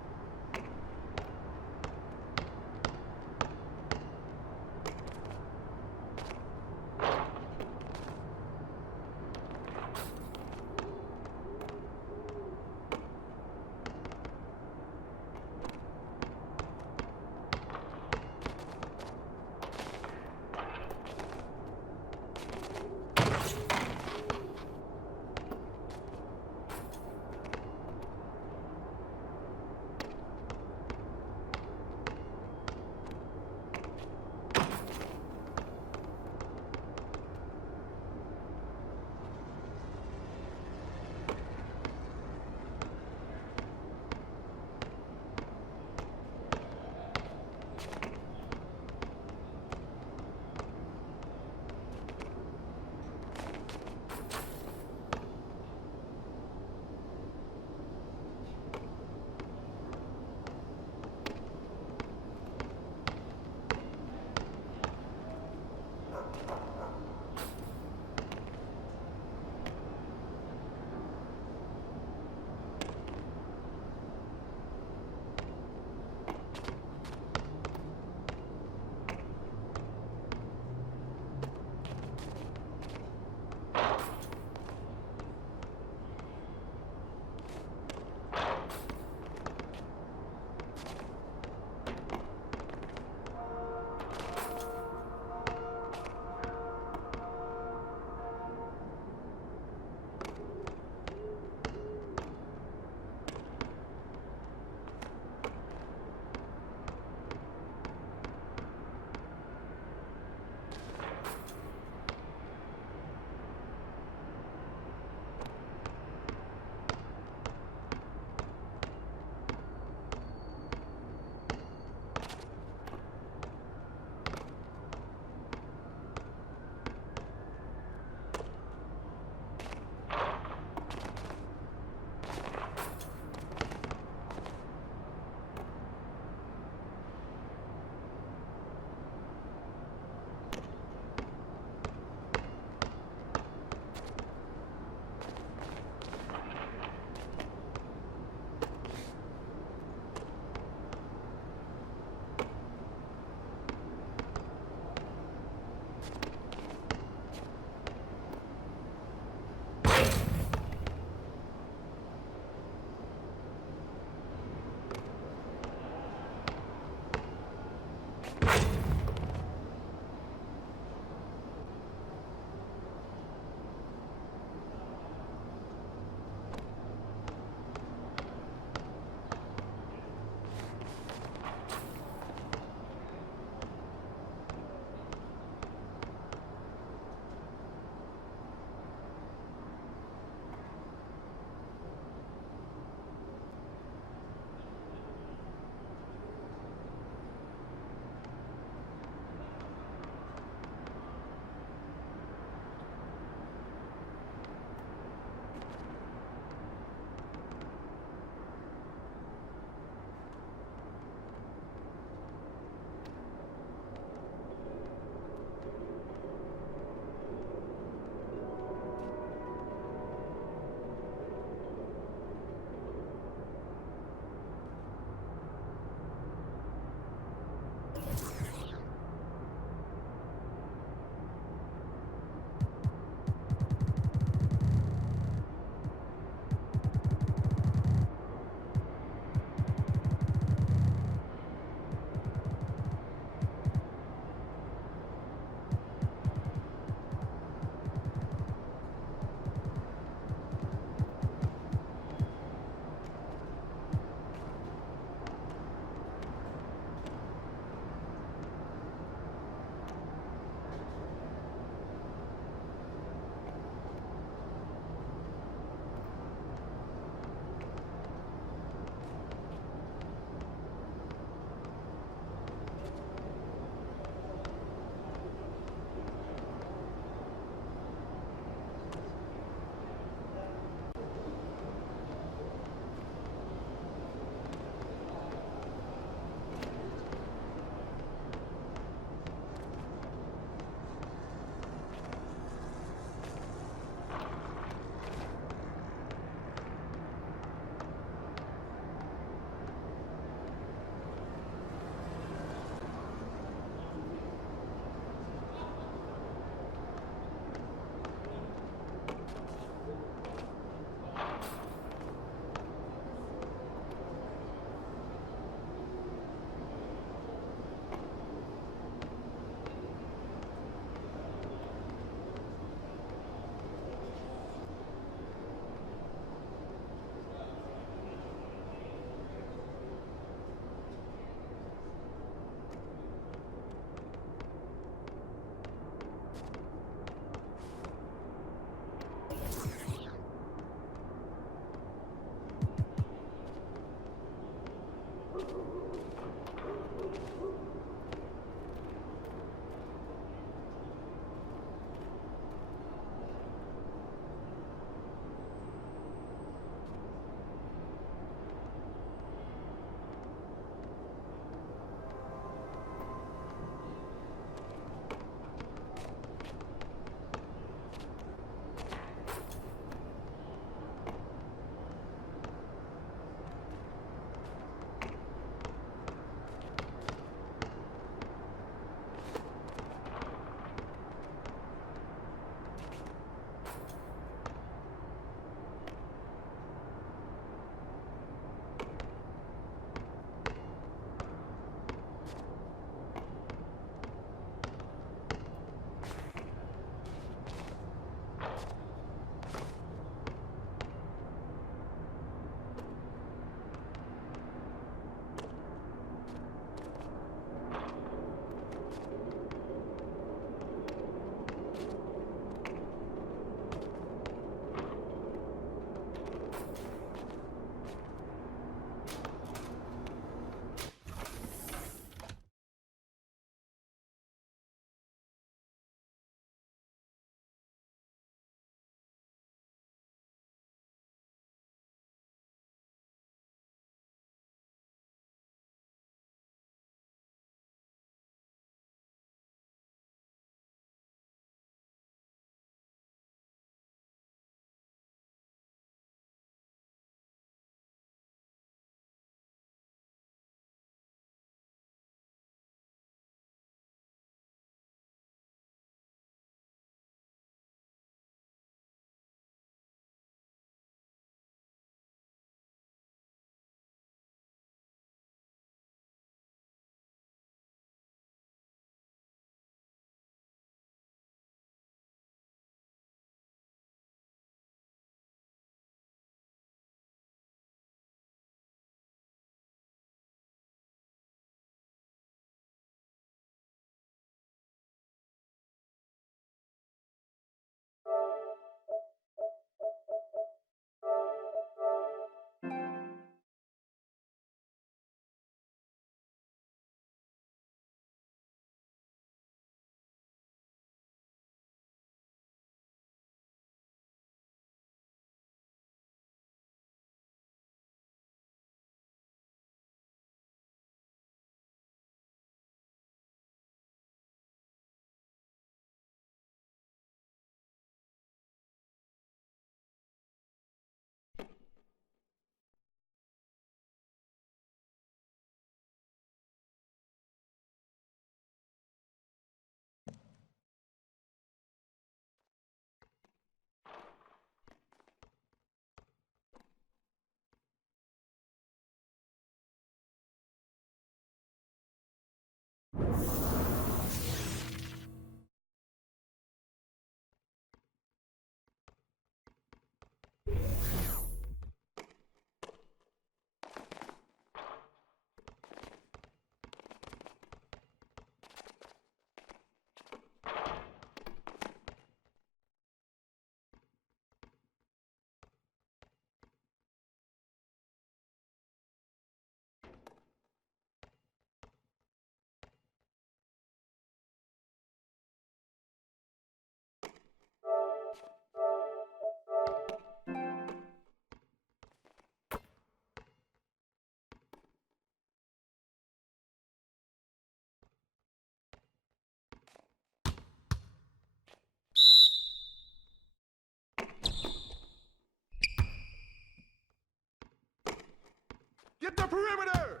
Get the perimeter!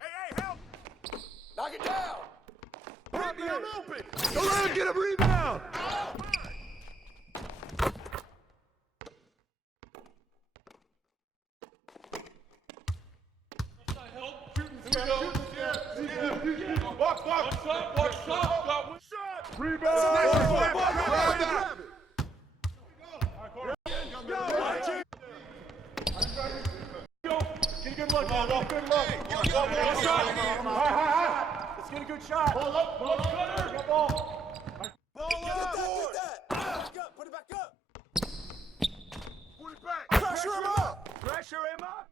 Hey, help! Knock it down! Hit me, I'm open! Go let him get a rebound! Box, shot! Rebound! Grab it! Get a good look, man. Good look. Let's get a good shot. Ball up, cutter. Go ball. Ball up. Get that. Back up. Put it back up. Put it back. Pressure him up. Pressure him up.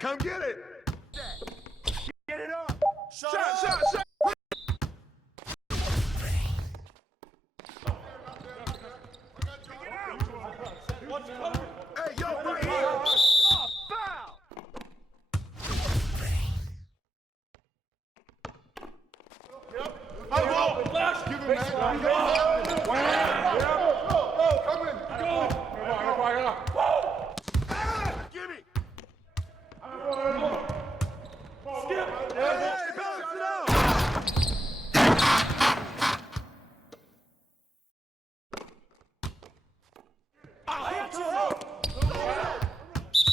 Come get it. Get it up. Shot. Hey, yo, right here. Foul. Give him that. Give me. Skip. Hey, balance it out. I hit you.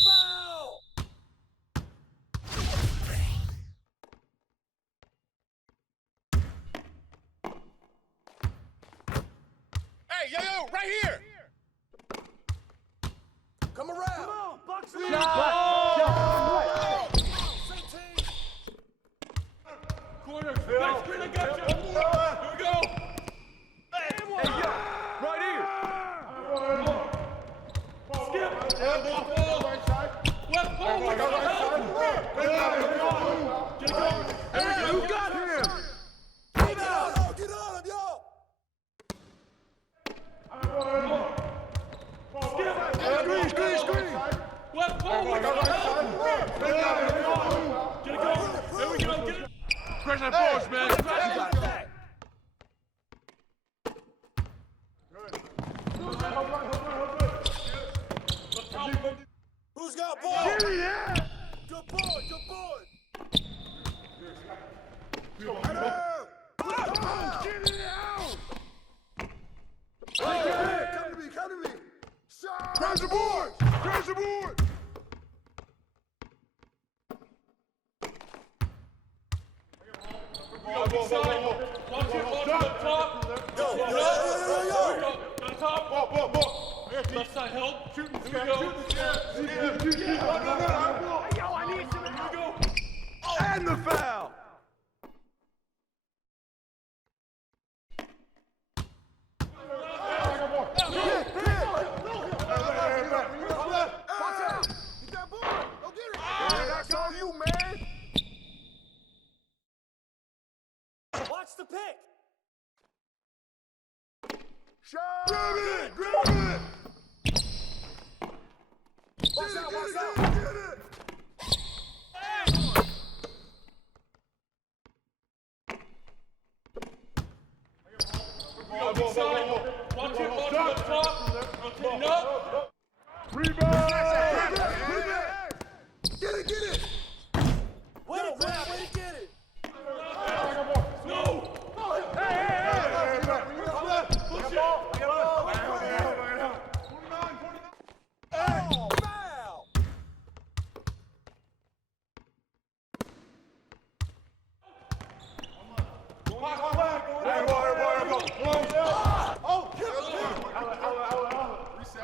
Foul. Hey, yo, right here. Come around. Come on, Bucks. Come on. Corner. Next screen, I got you. Here we go. Hey, yo, right here. Skip. Right side. Left ball. Get it going. Hey, who got him? Get on him, yo. Screen. Left ball. Get it going. There we go. Get it. Press that force, man. Who's got ball? Give me that. Good boy. Get it out. Come to me. Shot. Crash the board. Watch it up top. Yo. On top. Ball. Left side help. Shooting scared. Yo, I need some. Here we go. And the foul. Watch out. Get that ball. Go get it. That's on you, man. Watch the pick. Shot. Grab it. Watch out. Get it. Watch it up top. Rotating up. Rebound. Get it. Way to get it. No. Hey. Push it.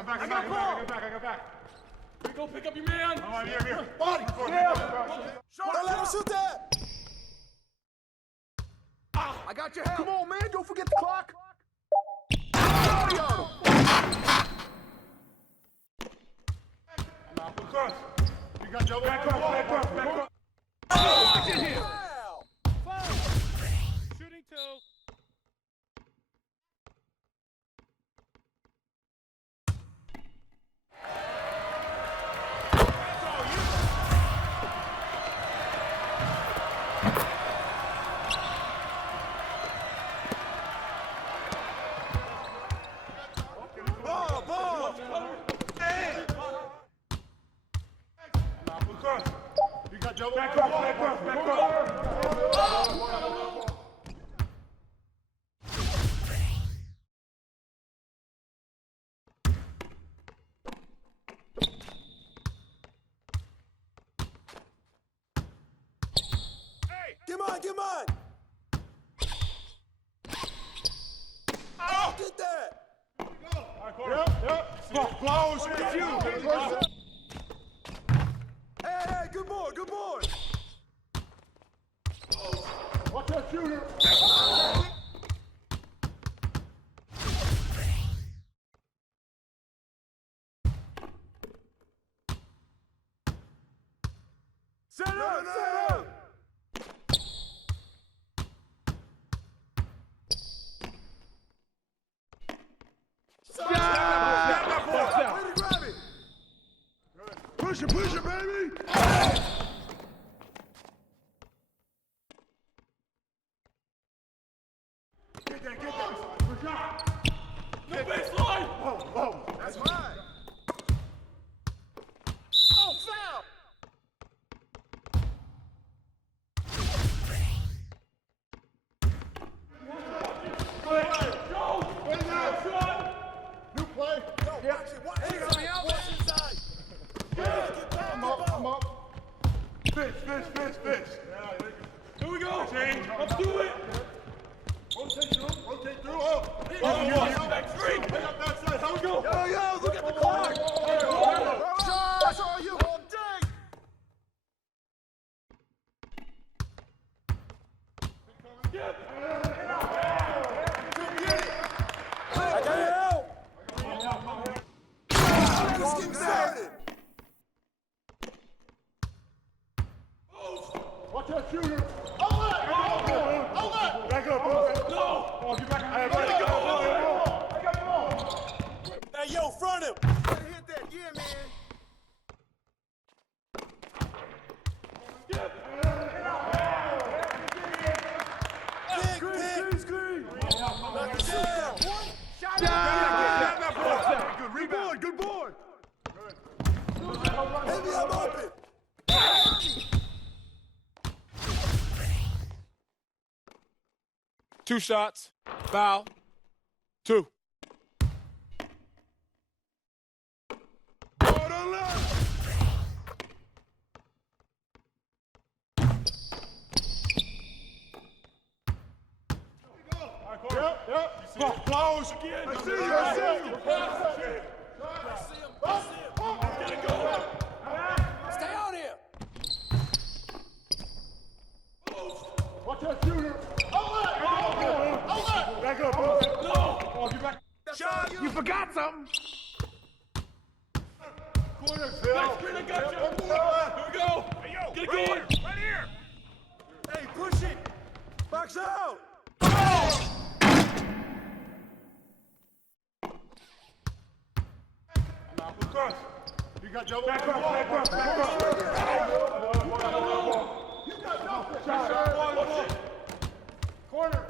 I got back. Here we go, pick up your man. I'm here. Body. Don't let him shoot that. I got your help. Come on, man. Don't forget the clock. You got your back cross. Watch it here. Foul. Shooting two. Back cross. Get mine. Oh, get that. Yep. Close. Hey, good boy. Watch that shooter. Set up! Set up! Push it, baby! Get that. Good shot. No baseline! Oh, that's mine. Oh, foul! New play. Watch it. I'm up. Fish. Here we go! Change. Let's do it! Rotate through. Oh, Back three! Pick up that side. How we go? Yo, look at the clock! That's all you all day. Watch that shooter. Back up. No. Get back. Hey, yo, front him! Hit that. Yeah, man. Screen. Good rebound. Good board. Maybe I'm open. Two shots. Foul. Two. Yep. Close again. I see you. Stay out here! Watch that shooter. Back up. No. Get back. You forgot something! Corner, Phil. Back screen, I got you! Here we go! Hey, yo, get it going! Right here. Hey, push it. Box out. Cross. You got double. Back up. You got nothing. Corner.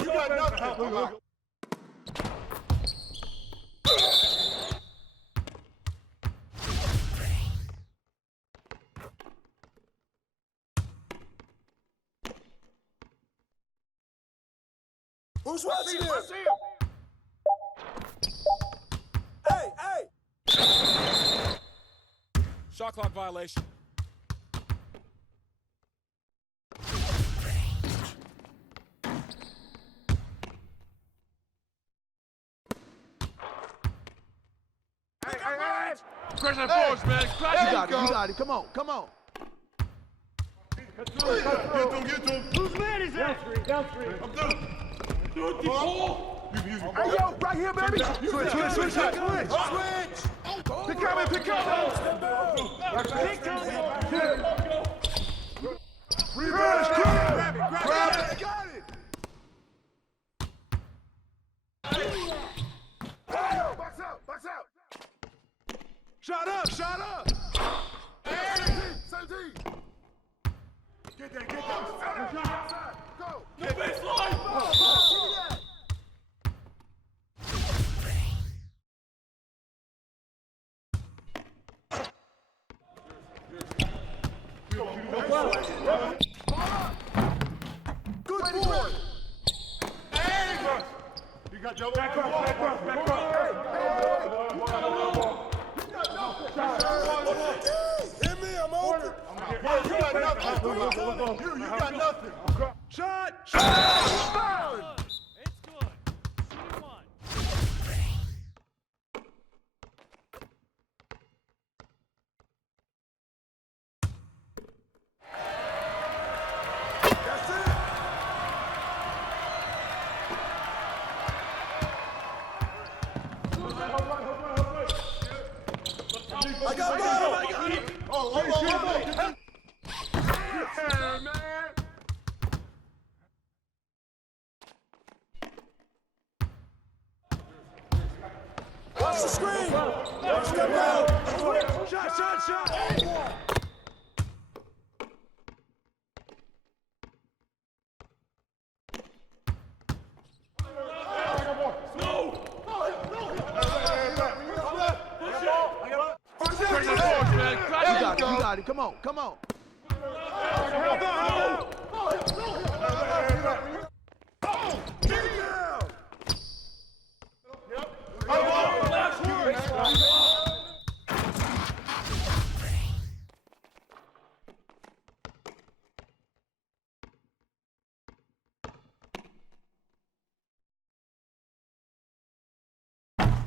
You got nothing. Who's watching him? Hey! Shot clock violation. Press that force, man. You got it. Come on. Get to him. Whose man is that? Downstream. I'm through. Do it, D-Ball! You can use it. Hey, yo, right here, baby. Switch. Pick up. Pick Grab it. Got it. Box out. Shot up. Hey. Get that. Go. No baseline! Good boy. You got double. Back Hit me, I'm open. You got nothing. You got nothing. Shot. It's good. Shooting one. That's it. I got ball. Oh, Watch the screen. Step out. Shot. You got it. Come on.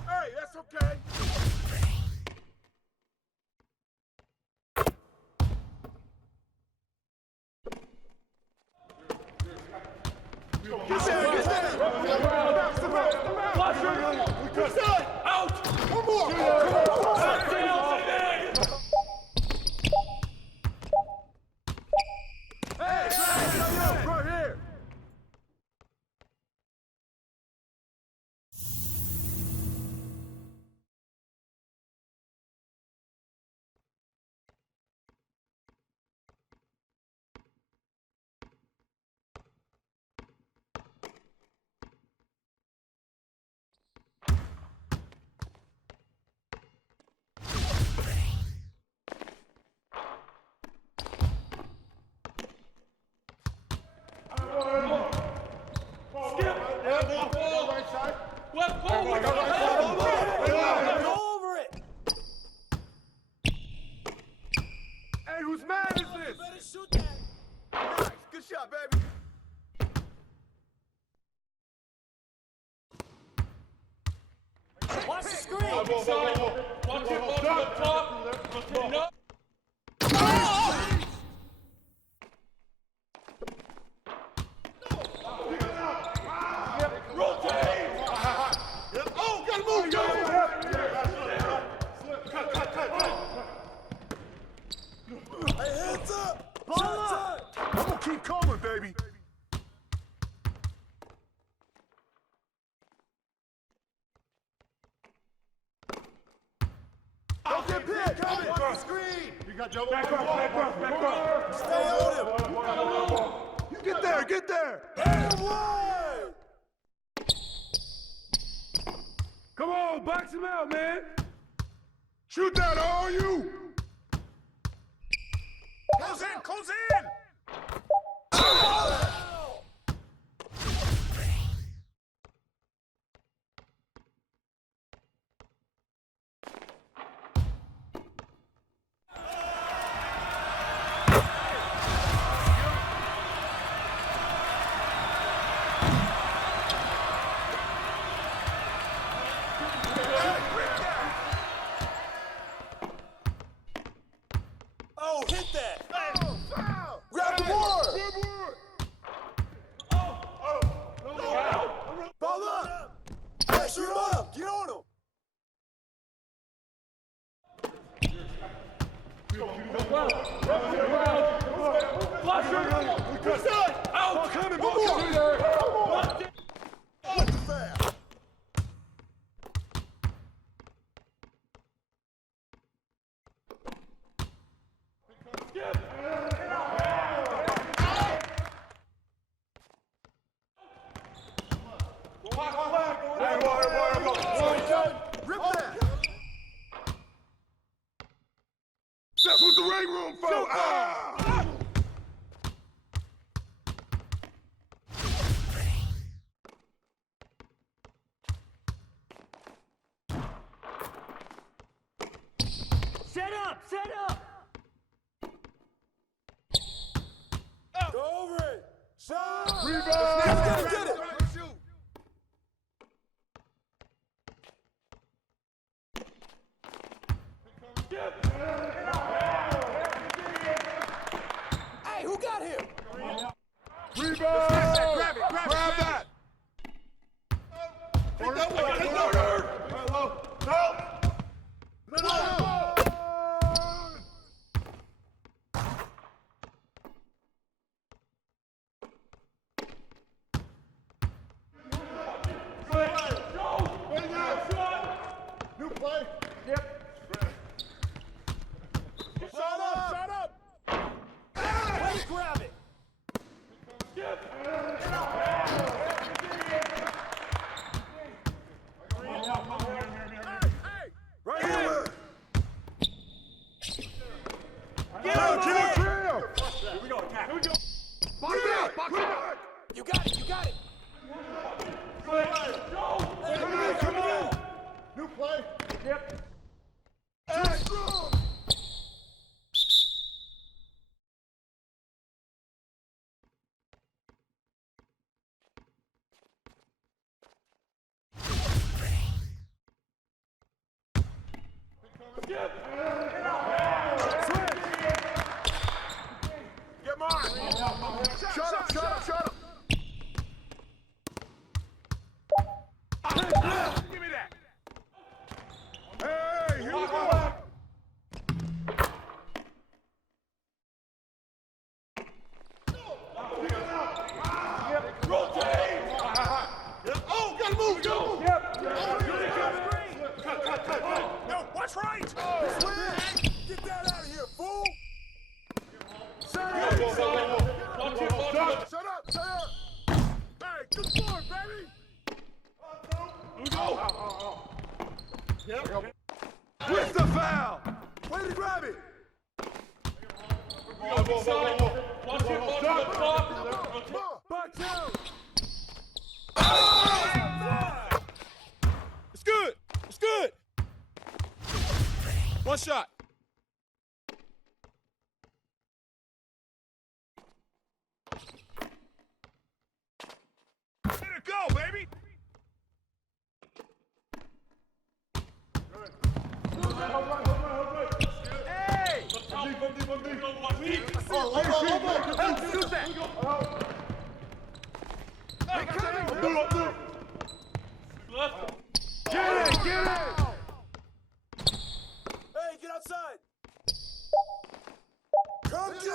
Hey, that's okay. Over it. Hey, whose man is this? You better shoot that. Nice. Good shot, baby. Watch the screen. Watch it up top. Rotate up. Oh, gotta move, Hey, hands up. Ball up. I'm gonna keep coming, baby. Don't get picked. Watch the screen. You got double. Back up. Stay on him. You get there. Come on, box him out, man. Shoot that, all you. Close in. Oh, hit that. Grab the board. Ball up. Pressure him up. Get on him. Out. Coming, One more. What the foul? Rip that. That's what the ring room for. Ah! Set up. Go over it. Shot. Rebound. Get it. Hey, who got him? Rebound. Grab that. New Get mine. Shut up, shut up, shut up. Give me that. Hey, here we go. Oh, gotta move, go! Yep. No, watch right! Get that out of here, fool! Shut up, shut up! Hey, good boy, baby! Here we go! Yep. Where's the foul? Way to grab it! Watch it, watch the clock. Back down! It's good. It's good. One shot. Let it go, baby! Hey! Get it, get it! Hey, get outside! Come get it!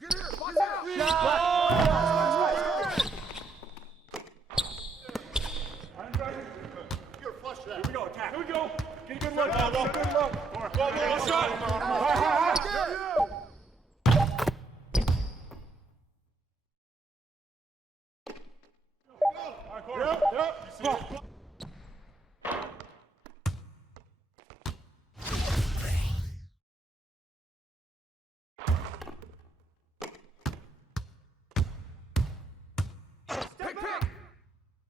Get here! Watch out! You're flush that. Here we go, attack. Here we go. Get a good look. Get a good look. Go, shot. Yep.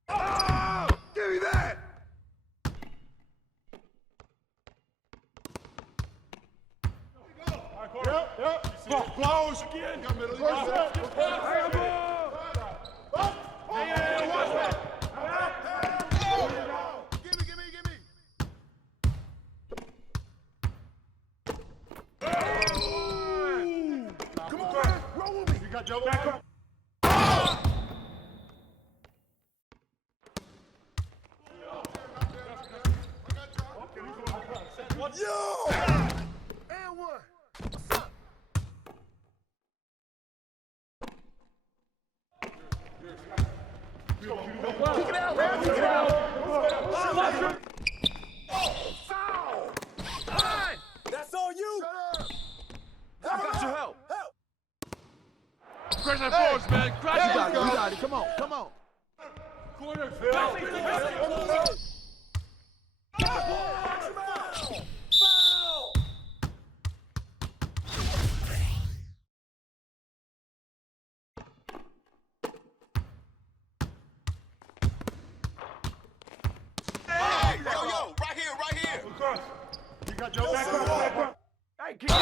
Oh, give me that! Yep. Close again. Come on, man. Roll with me. You got Joe back up. Yo! And one. Kick it out, man. Kick it out. Foul. Fine. That's all you. How about your help? Crash that force, man. Crash it. You got it. Come on. Come on. Corner, Yo, right here. You got Joe back up. Hey, keep it.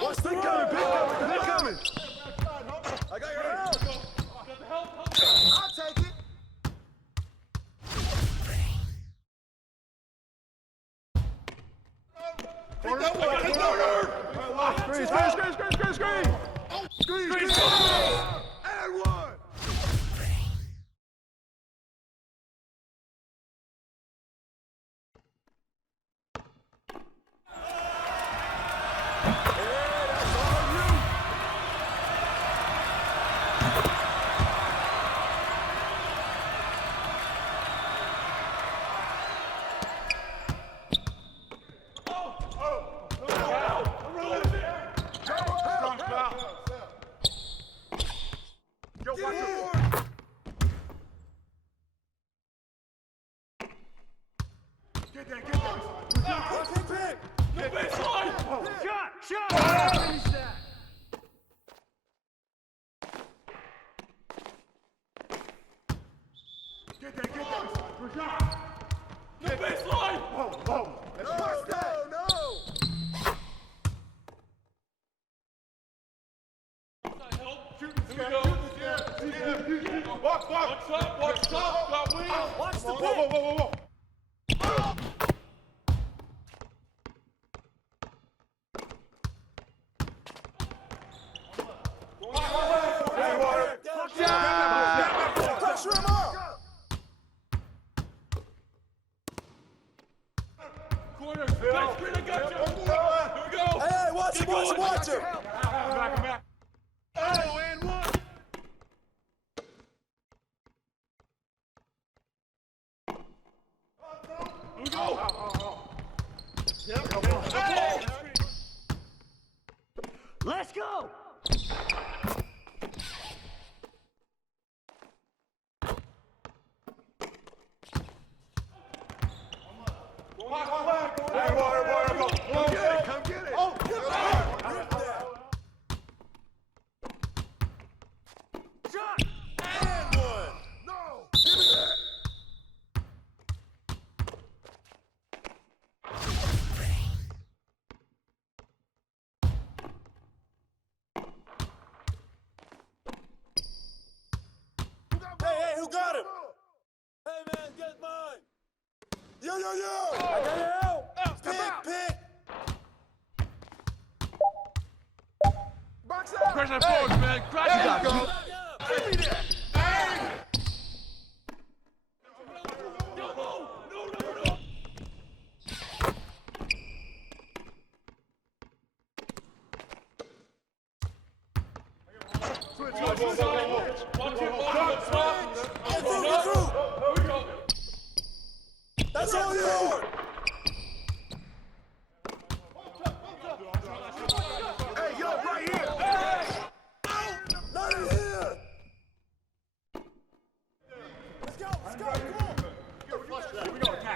Watch them coming, big coming. I got your help. I'll take it. Screen. And one. top, watch top, got wheels. Watch the Whoa, whoa, whoa, whoa, whoa. Pressure him up. Corner, back screen, I got you. Here we go. Hey, watch him, watch him, watch him. Back, back. Oh, and one. Here we go. Let's go. Hey, water, go. Come get it, come get it. Oh, get it. Shot. And one. No. Give me that. Hey, who got him? Hey, man, get mine. Yo. I got it out. Pick. Box out. Crash that forward, man. Crash There it. you go. Give me that. Hey. Switch. Watch it, top. Get through. Here we go. That's all yours. Hey, yo, right here. Not in here. Let's go. Come on. Here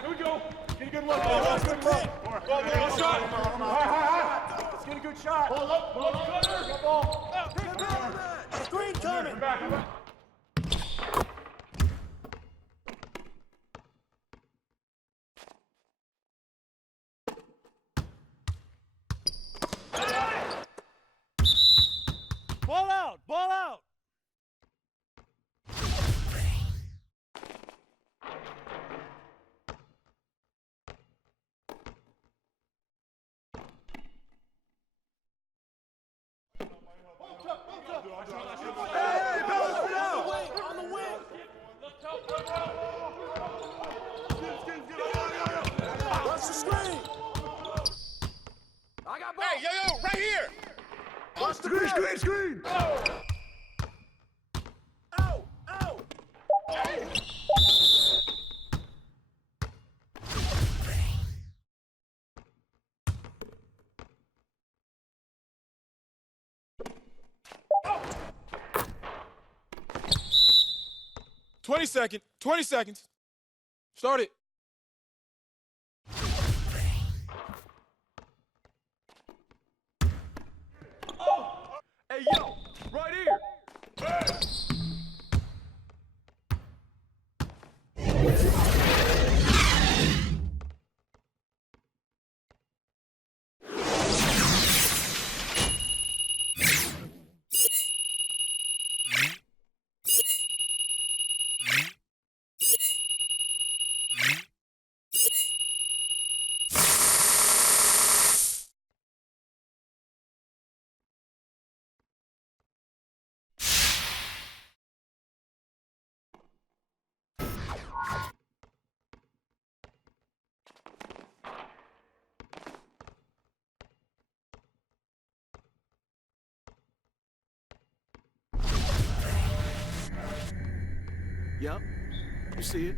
we go. Get a good look. Watch the pick. Good shot. Let's get a good shot. Hold up. Good ball. Screen coming. Ball out! Ball out! Hey, balance it out. On the wing. Watch the screen. I got ball. Hey, yo, right here. Watch the Screen. Ow. 20 seconds. Start it. Hey, yo, right here. Yep, you see it.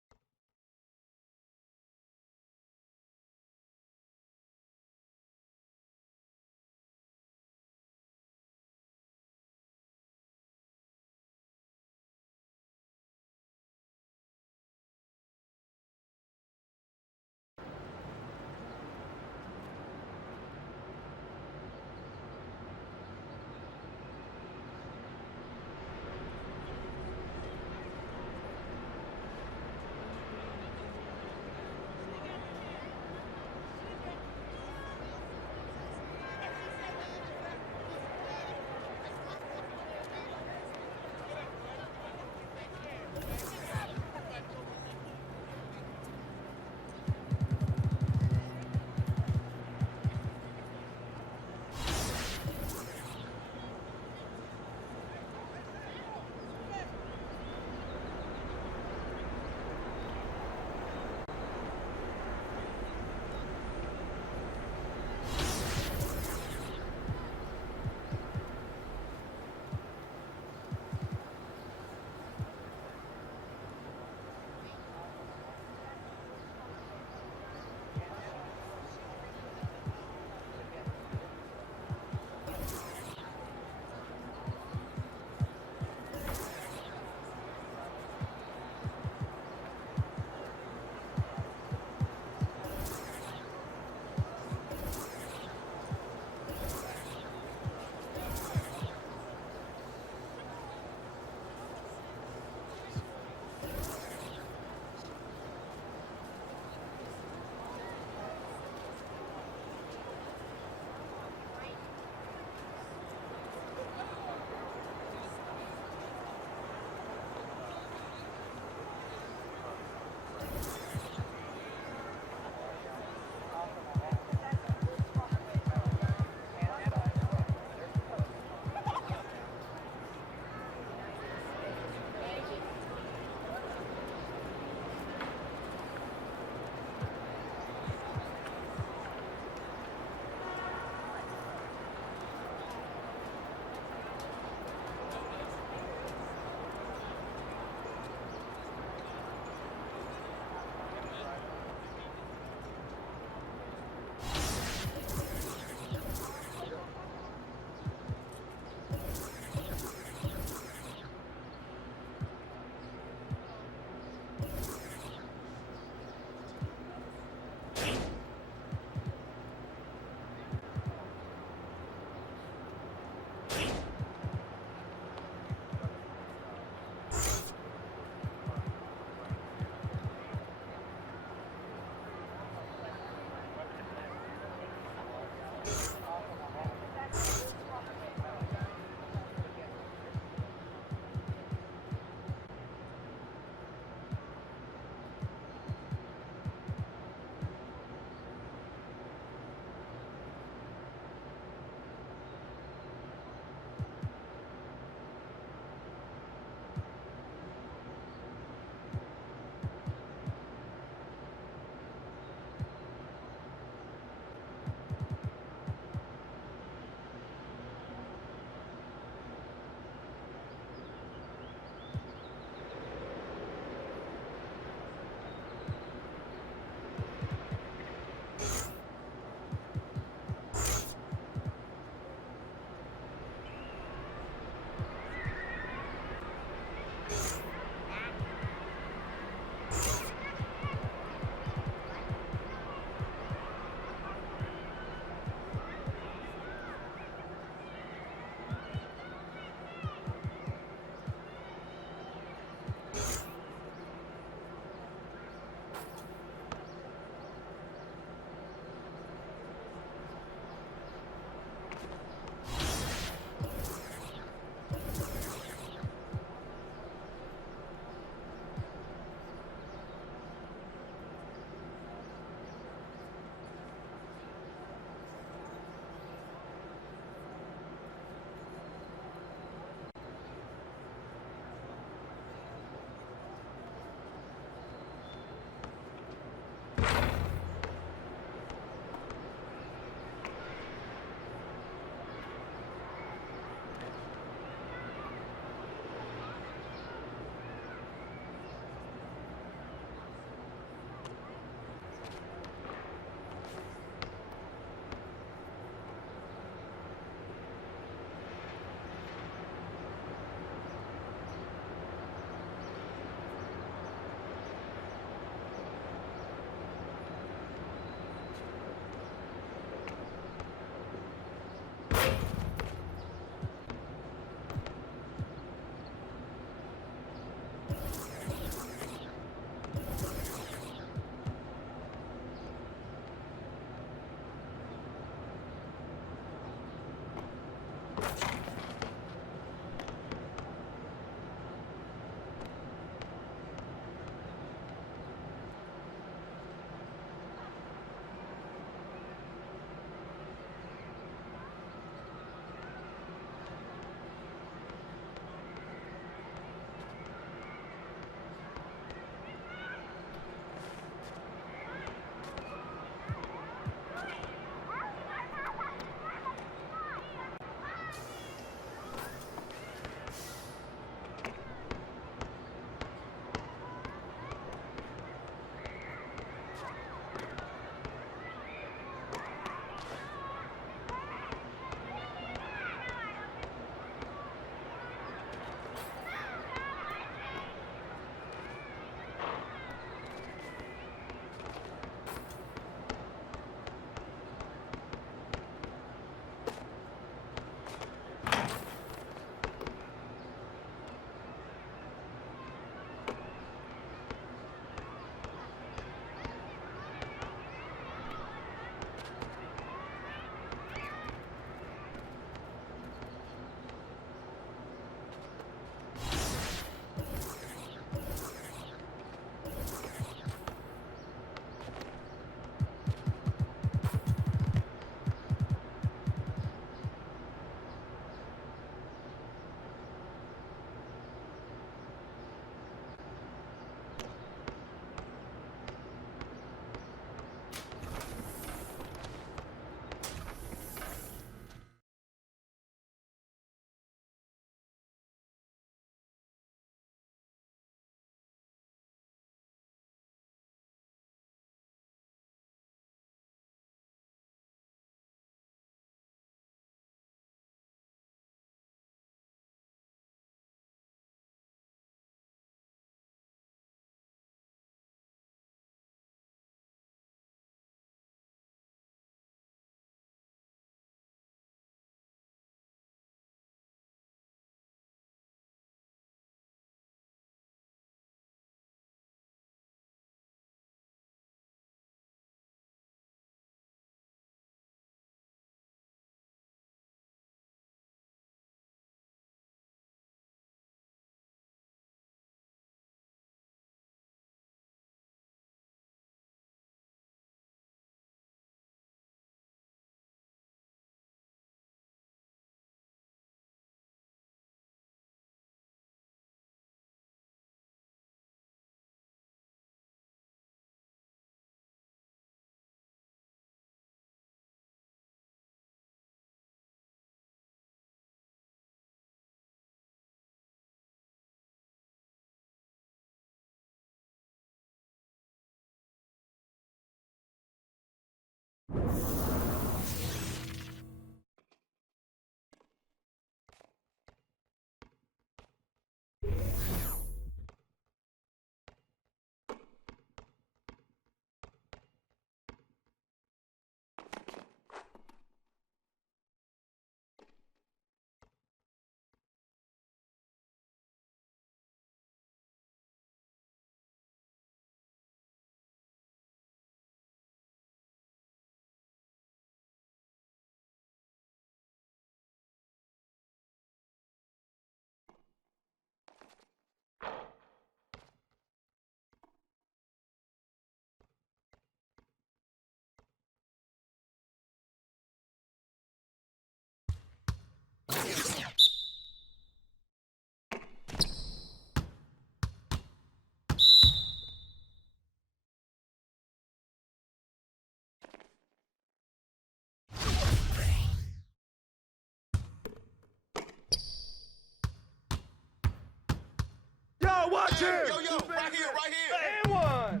Watch it! Yo, right here, right here. And one!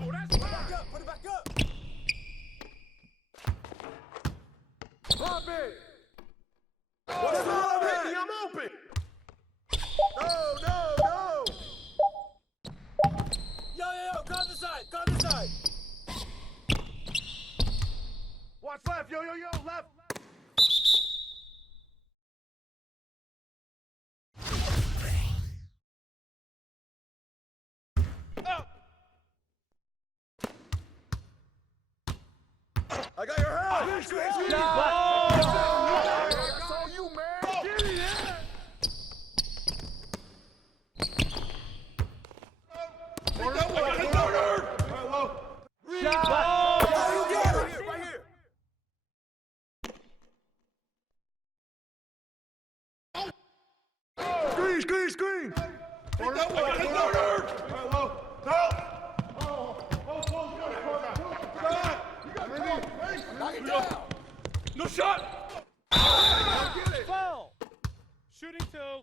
Oh, that's back up, put it back up. Pop it! What's all of it? I'm open! No! Yo, go on the side, Watch left, yo, left! I got your help. That's all you, man. Screen! Take that one! Knock it down! No shot! Foul! Shooting two.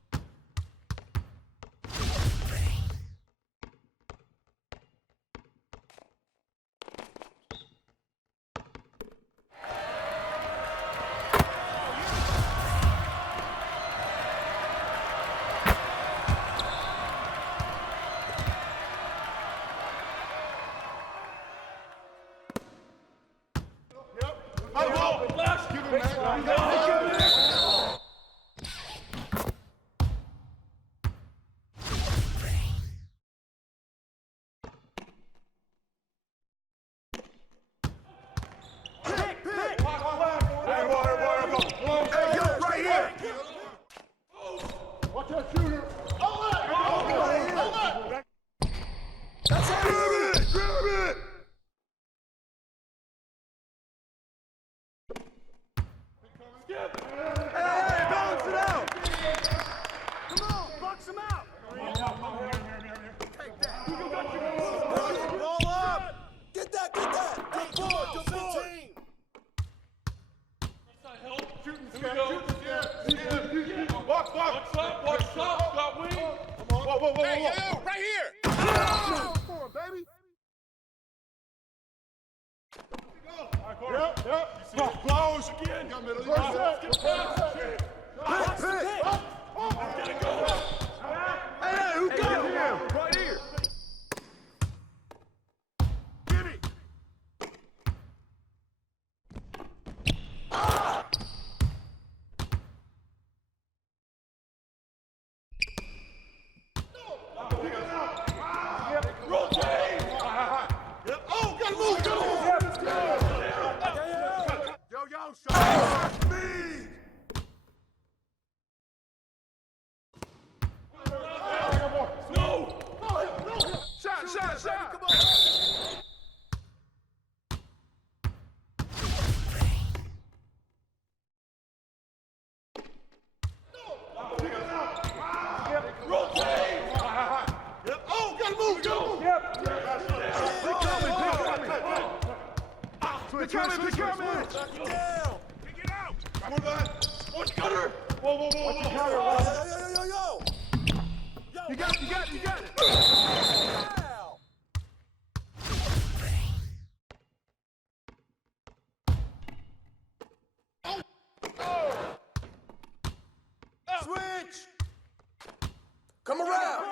Come around.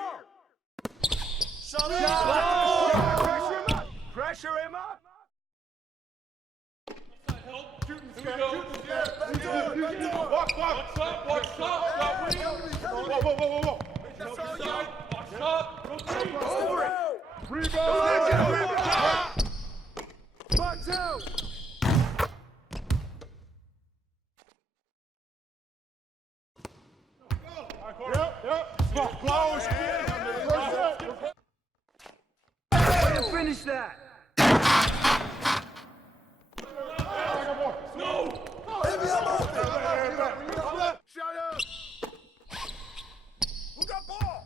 Shut up. Pressure him up. Help. Shooting scared. Walk. Watch up. Got wing. Whoa. Watch up. Rotate. Over it. Rebound. Box out. Yep. Close. Finish that. No. Baby, I'm open. Shut up. Who got ball?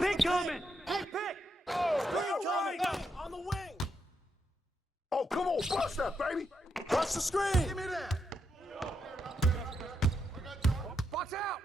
Big coming. Hey, pick. Screen coming. On the wing. Oh, come on. Bust that, baby. Watch the screen. Give me that. Box out.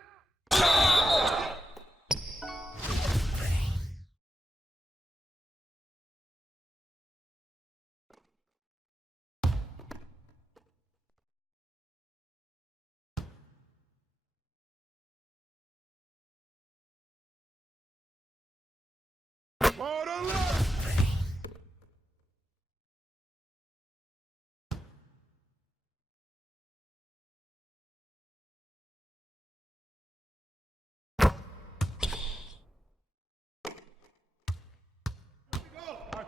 On the left.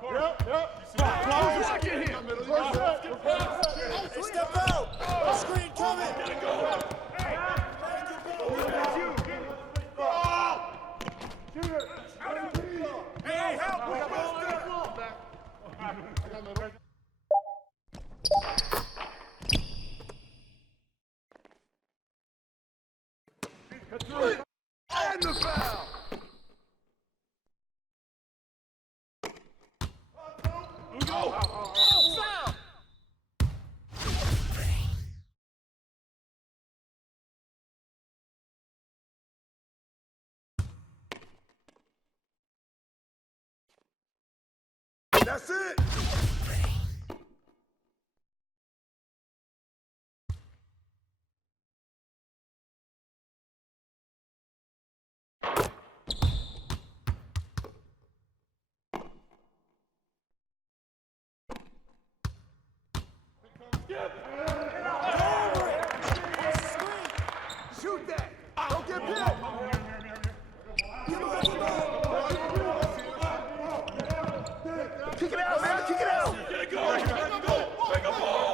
Yep. Hey, step out. The screen coming. Hey, help! And the foul. Foul. That's it. Shoot that. Don't get pinned. Kick it out, man. Kick it out. Get it going. Take a ball.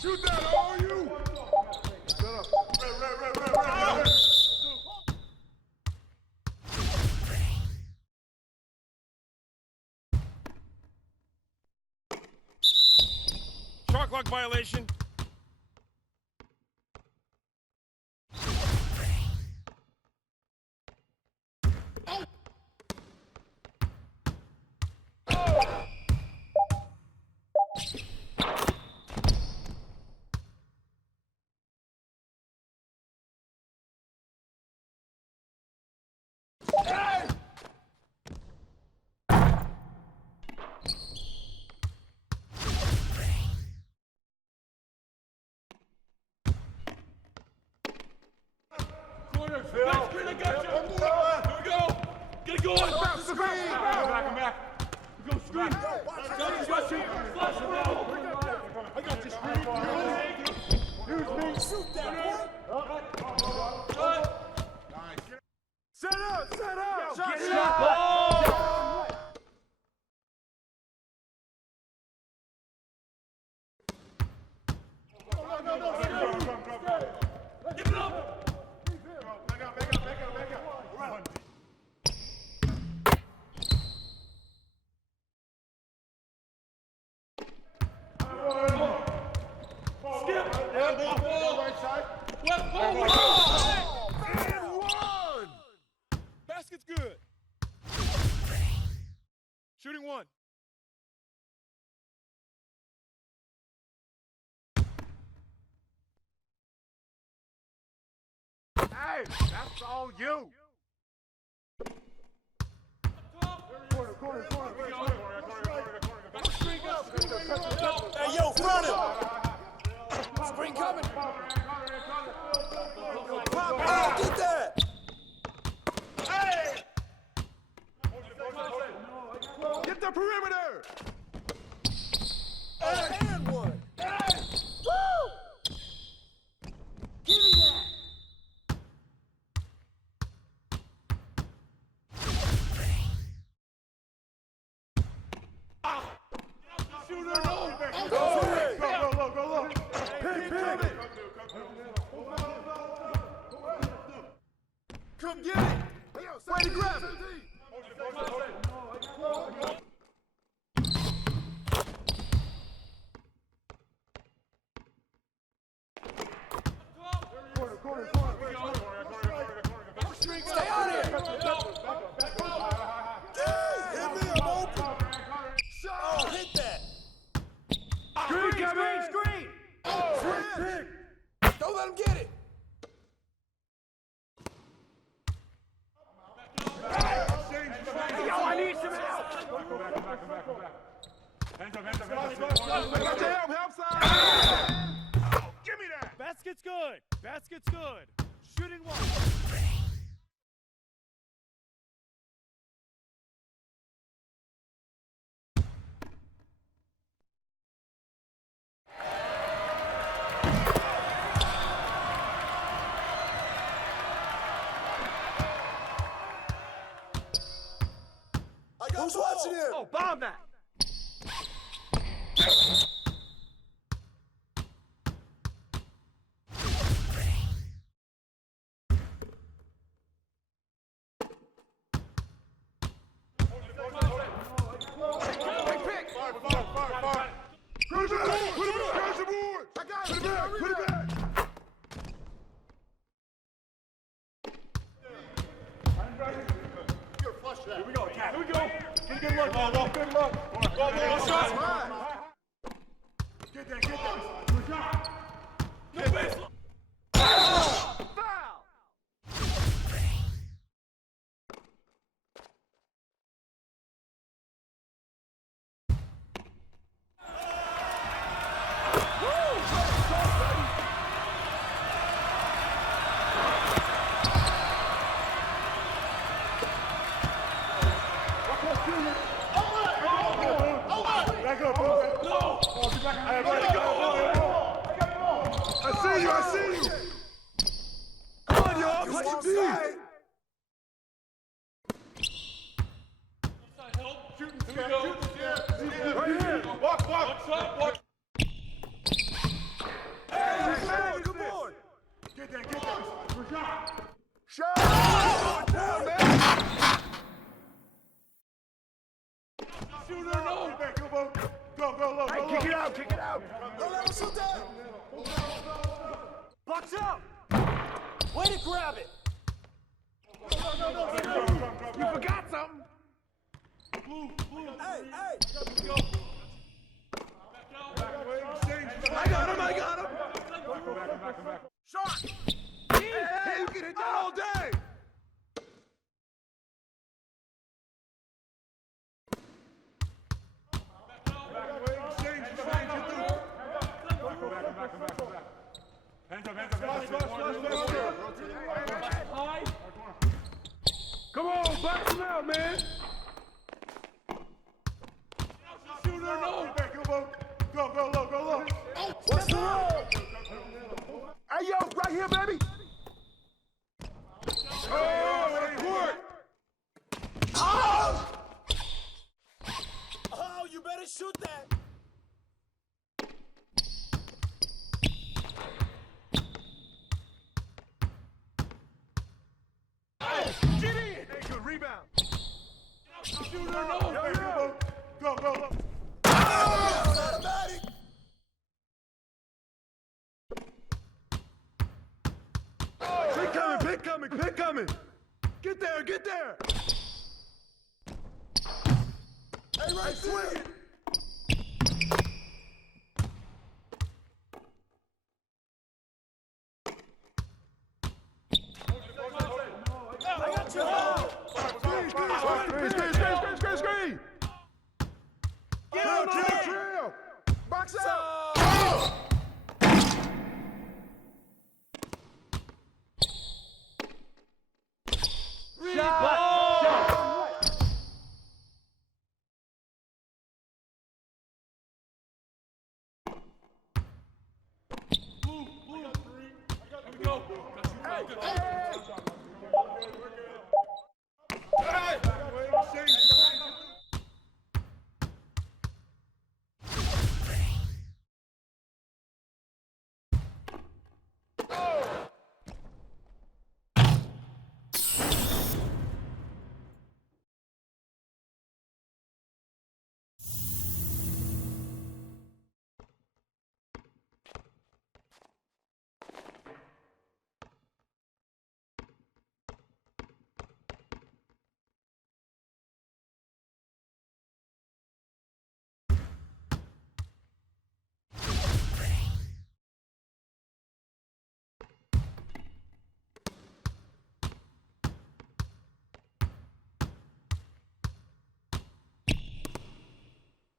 Shoot that, all you. Shut up. Right. Shot clock violation. Basket's good. Shooting one. Hey, that's all you. Corner. Hey, yo, front him. Screen coming. Oh, get that. Hey! Get the perimeter. Hey, and one. Hey! Woo! Give me that. Shooter, no! Go. Pin. Come get it! Way to grab it! Corner. Stay out here. Hit me, I'm open. Oh, hit that. Screen! Don't let him get it. Yo, I need some help! Hands up. Help side! Give me that! Basket's good. Shooting one. Who's watching him? Oh, bomb that! Put it back! I got it! Put it back! No baseline. I see you. Come on, y'all. Play some D. Help. Shooting. Here we go. Right here. Walk. Watch. Hey, come on. Get that. Shot. Down, man. Shooter, no. Go. Hey, kick it out. Don't let him shoot that. Box up! Way to grab it! You forgot something. Blue. Hey. Let's go. I got him. Shot. Hey, you can hit that all day. Come on, box him out, man. Shooter, no. Go low. What's the roll? Hey, yo, right here, baby. Oh, it worked. Oh, you better shoot that. Get in. Hey, good rebound. Shooter, no. Go. Automatic. Pick coming. Get there. Hey, right there. I got you. Screen. Trail. Box out. Blue. Here we go.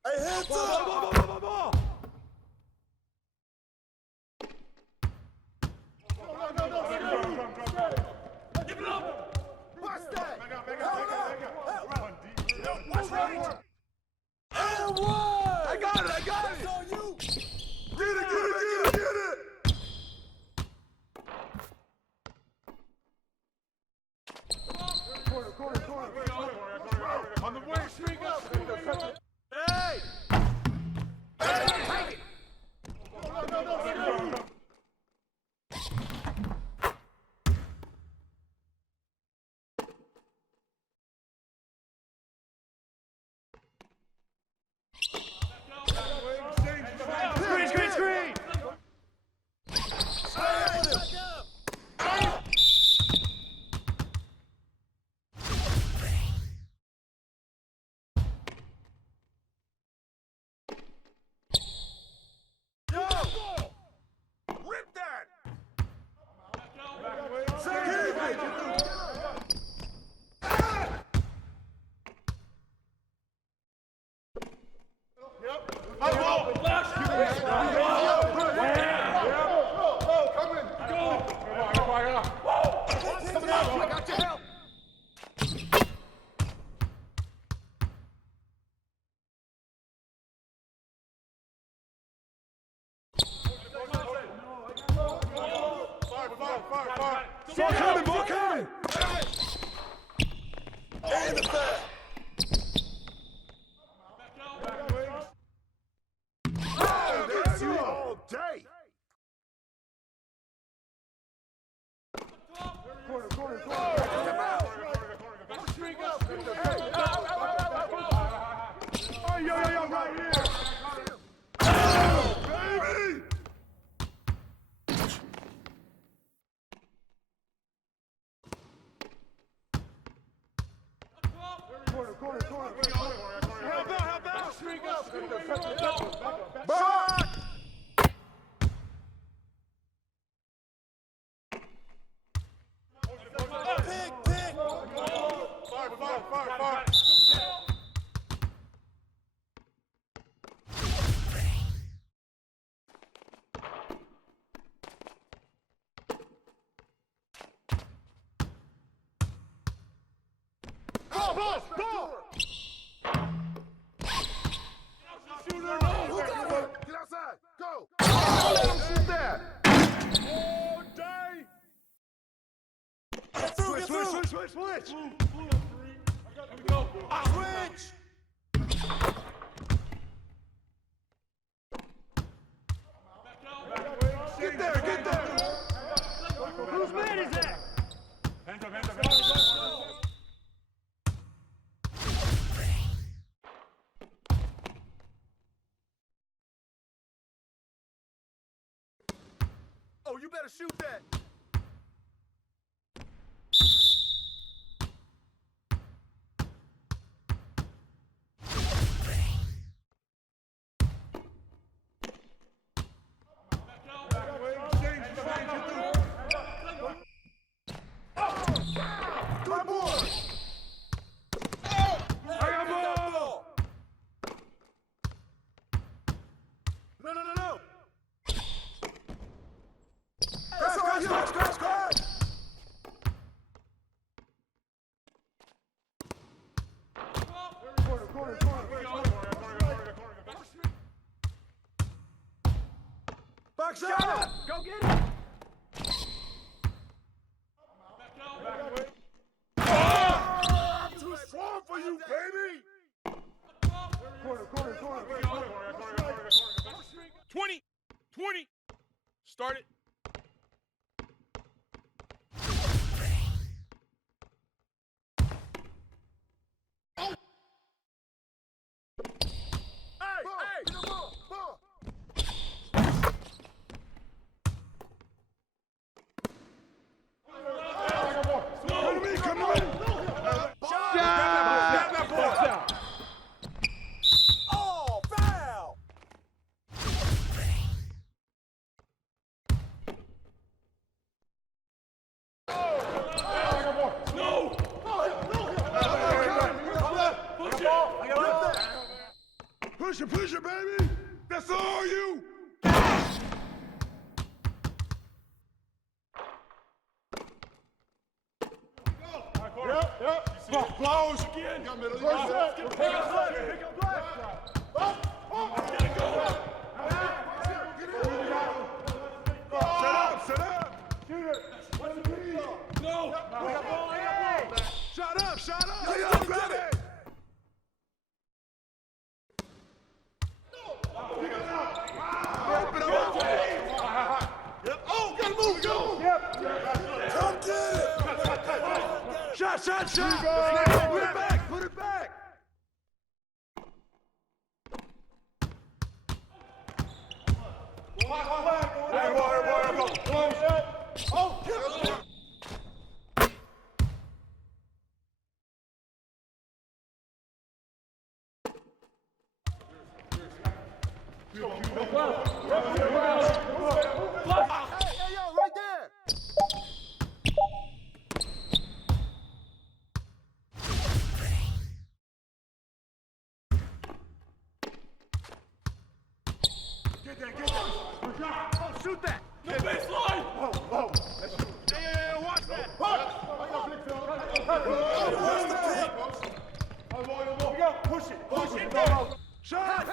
Hey, hands up! Ball. Give it up. Watch that! Watch right. And one! I got it. That's on you! Get it. Corner. On the wing, streak up. Hey! Ball coming, ball coming. And the foul. Oh, that's you all day. Corner, corner, corner. Come out. Oh, yo, right here. Oh, baby. Corner, corner, corner. Help out. Back. Pick. Fire. Go! Get outside! Go! Shoot that! All day! Get through. Switch! Here we go. Switch. Get there! Whose man is that? Hands up. Oh, you better shoot that. Good boy! I got ball! No. Crash! 20. Start it. Oh, foul! Push it, baby! That's all you! Yep. Blows again. Pick up black. Set up. Shoot it. No. Shut up. Grab it. Oh, gotta move, go! Yep. Come get it! Shot! Put it back! Hey, yo, right there! Get that. Oh, shoot that. No baseline. Oh. Yeah, watch that. Push it. Shot.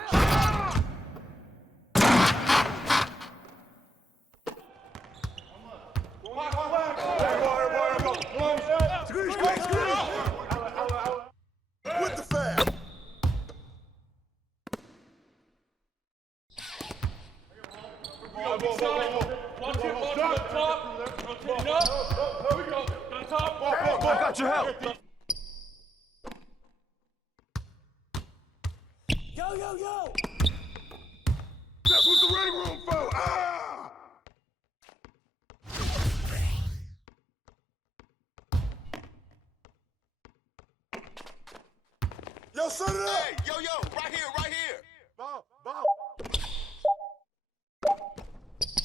go, weak side. Watch it to the top. Rotating up. Here we go. To the top. I got your help. Yo, yo, yo. That's what the ring room for. Ah! Yo, set it up. Hey, yo, right here, right here. Ball, ball.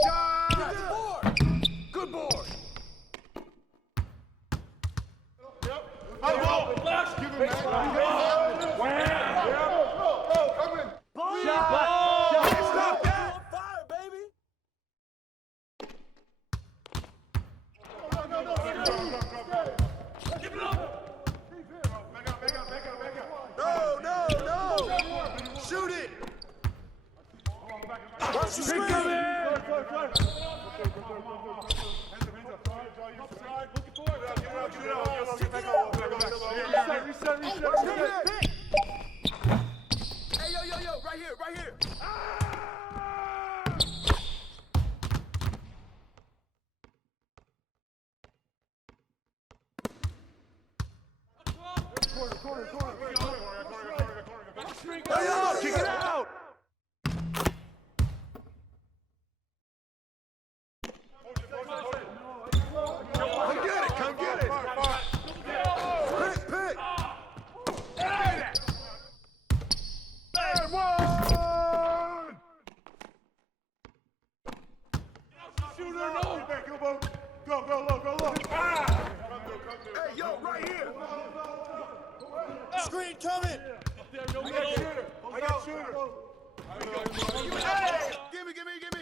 Shot! Good board. Good board. Yep. Hey, yo, relax. Give him that. Wow. Come in. Ball. Stop that. On fire, baby. Give it up. No. Shoot it. Watch the screen. Hey, yo, right here, right here. Kick it out. Come get it. Pick. And one. Shooter, no. Go low. Ah. Hey, yo, right here. Screen coming. Up there, no I middle. got shooter. Hey, give me.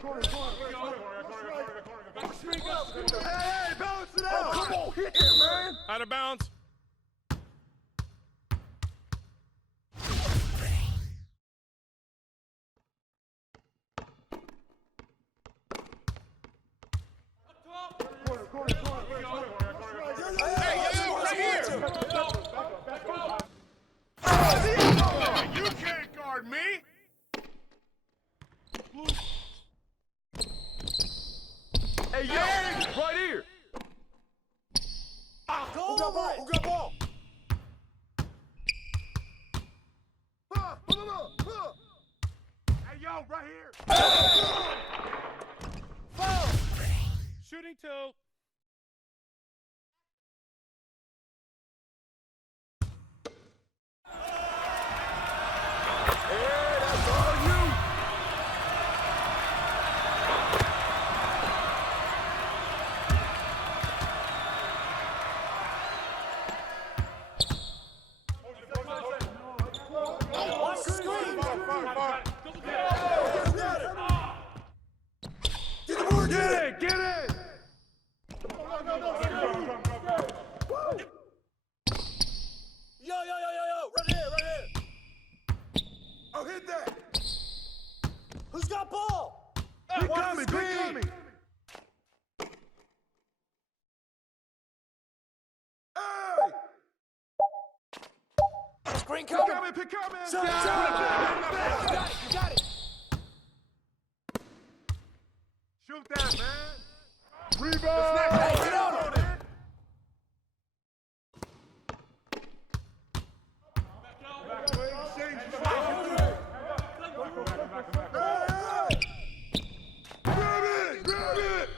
Corner. Hey, balance it out. Come on, hit it, man. Out of bounds. You can't guard me. Hey, yo. Right here. Who got ball? Hey, yo, right here. Foul. Shooting two. Hey, that's all you. Watch the screen. Get the board. Get it. Yo. Right here. Oh, hit that. Who's got ball? Big Watch coming. the screen. Hey. Screen coming. Pick coming. Shot. You got it. Shoot that, man. Rebound. Hey, get on it. Grab it.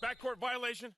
Backcourt violation.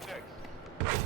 got next?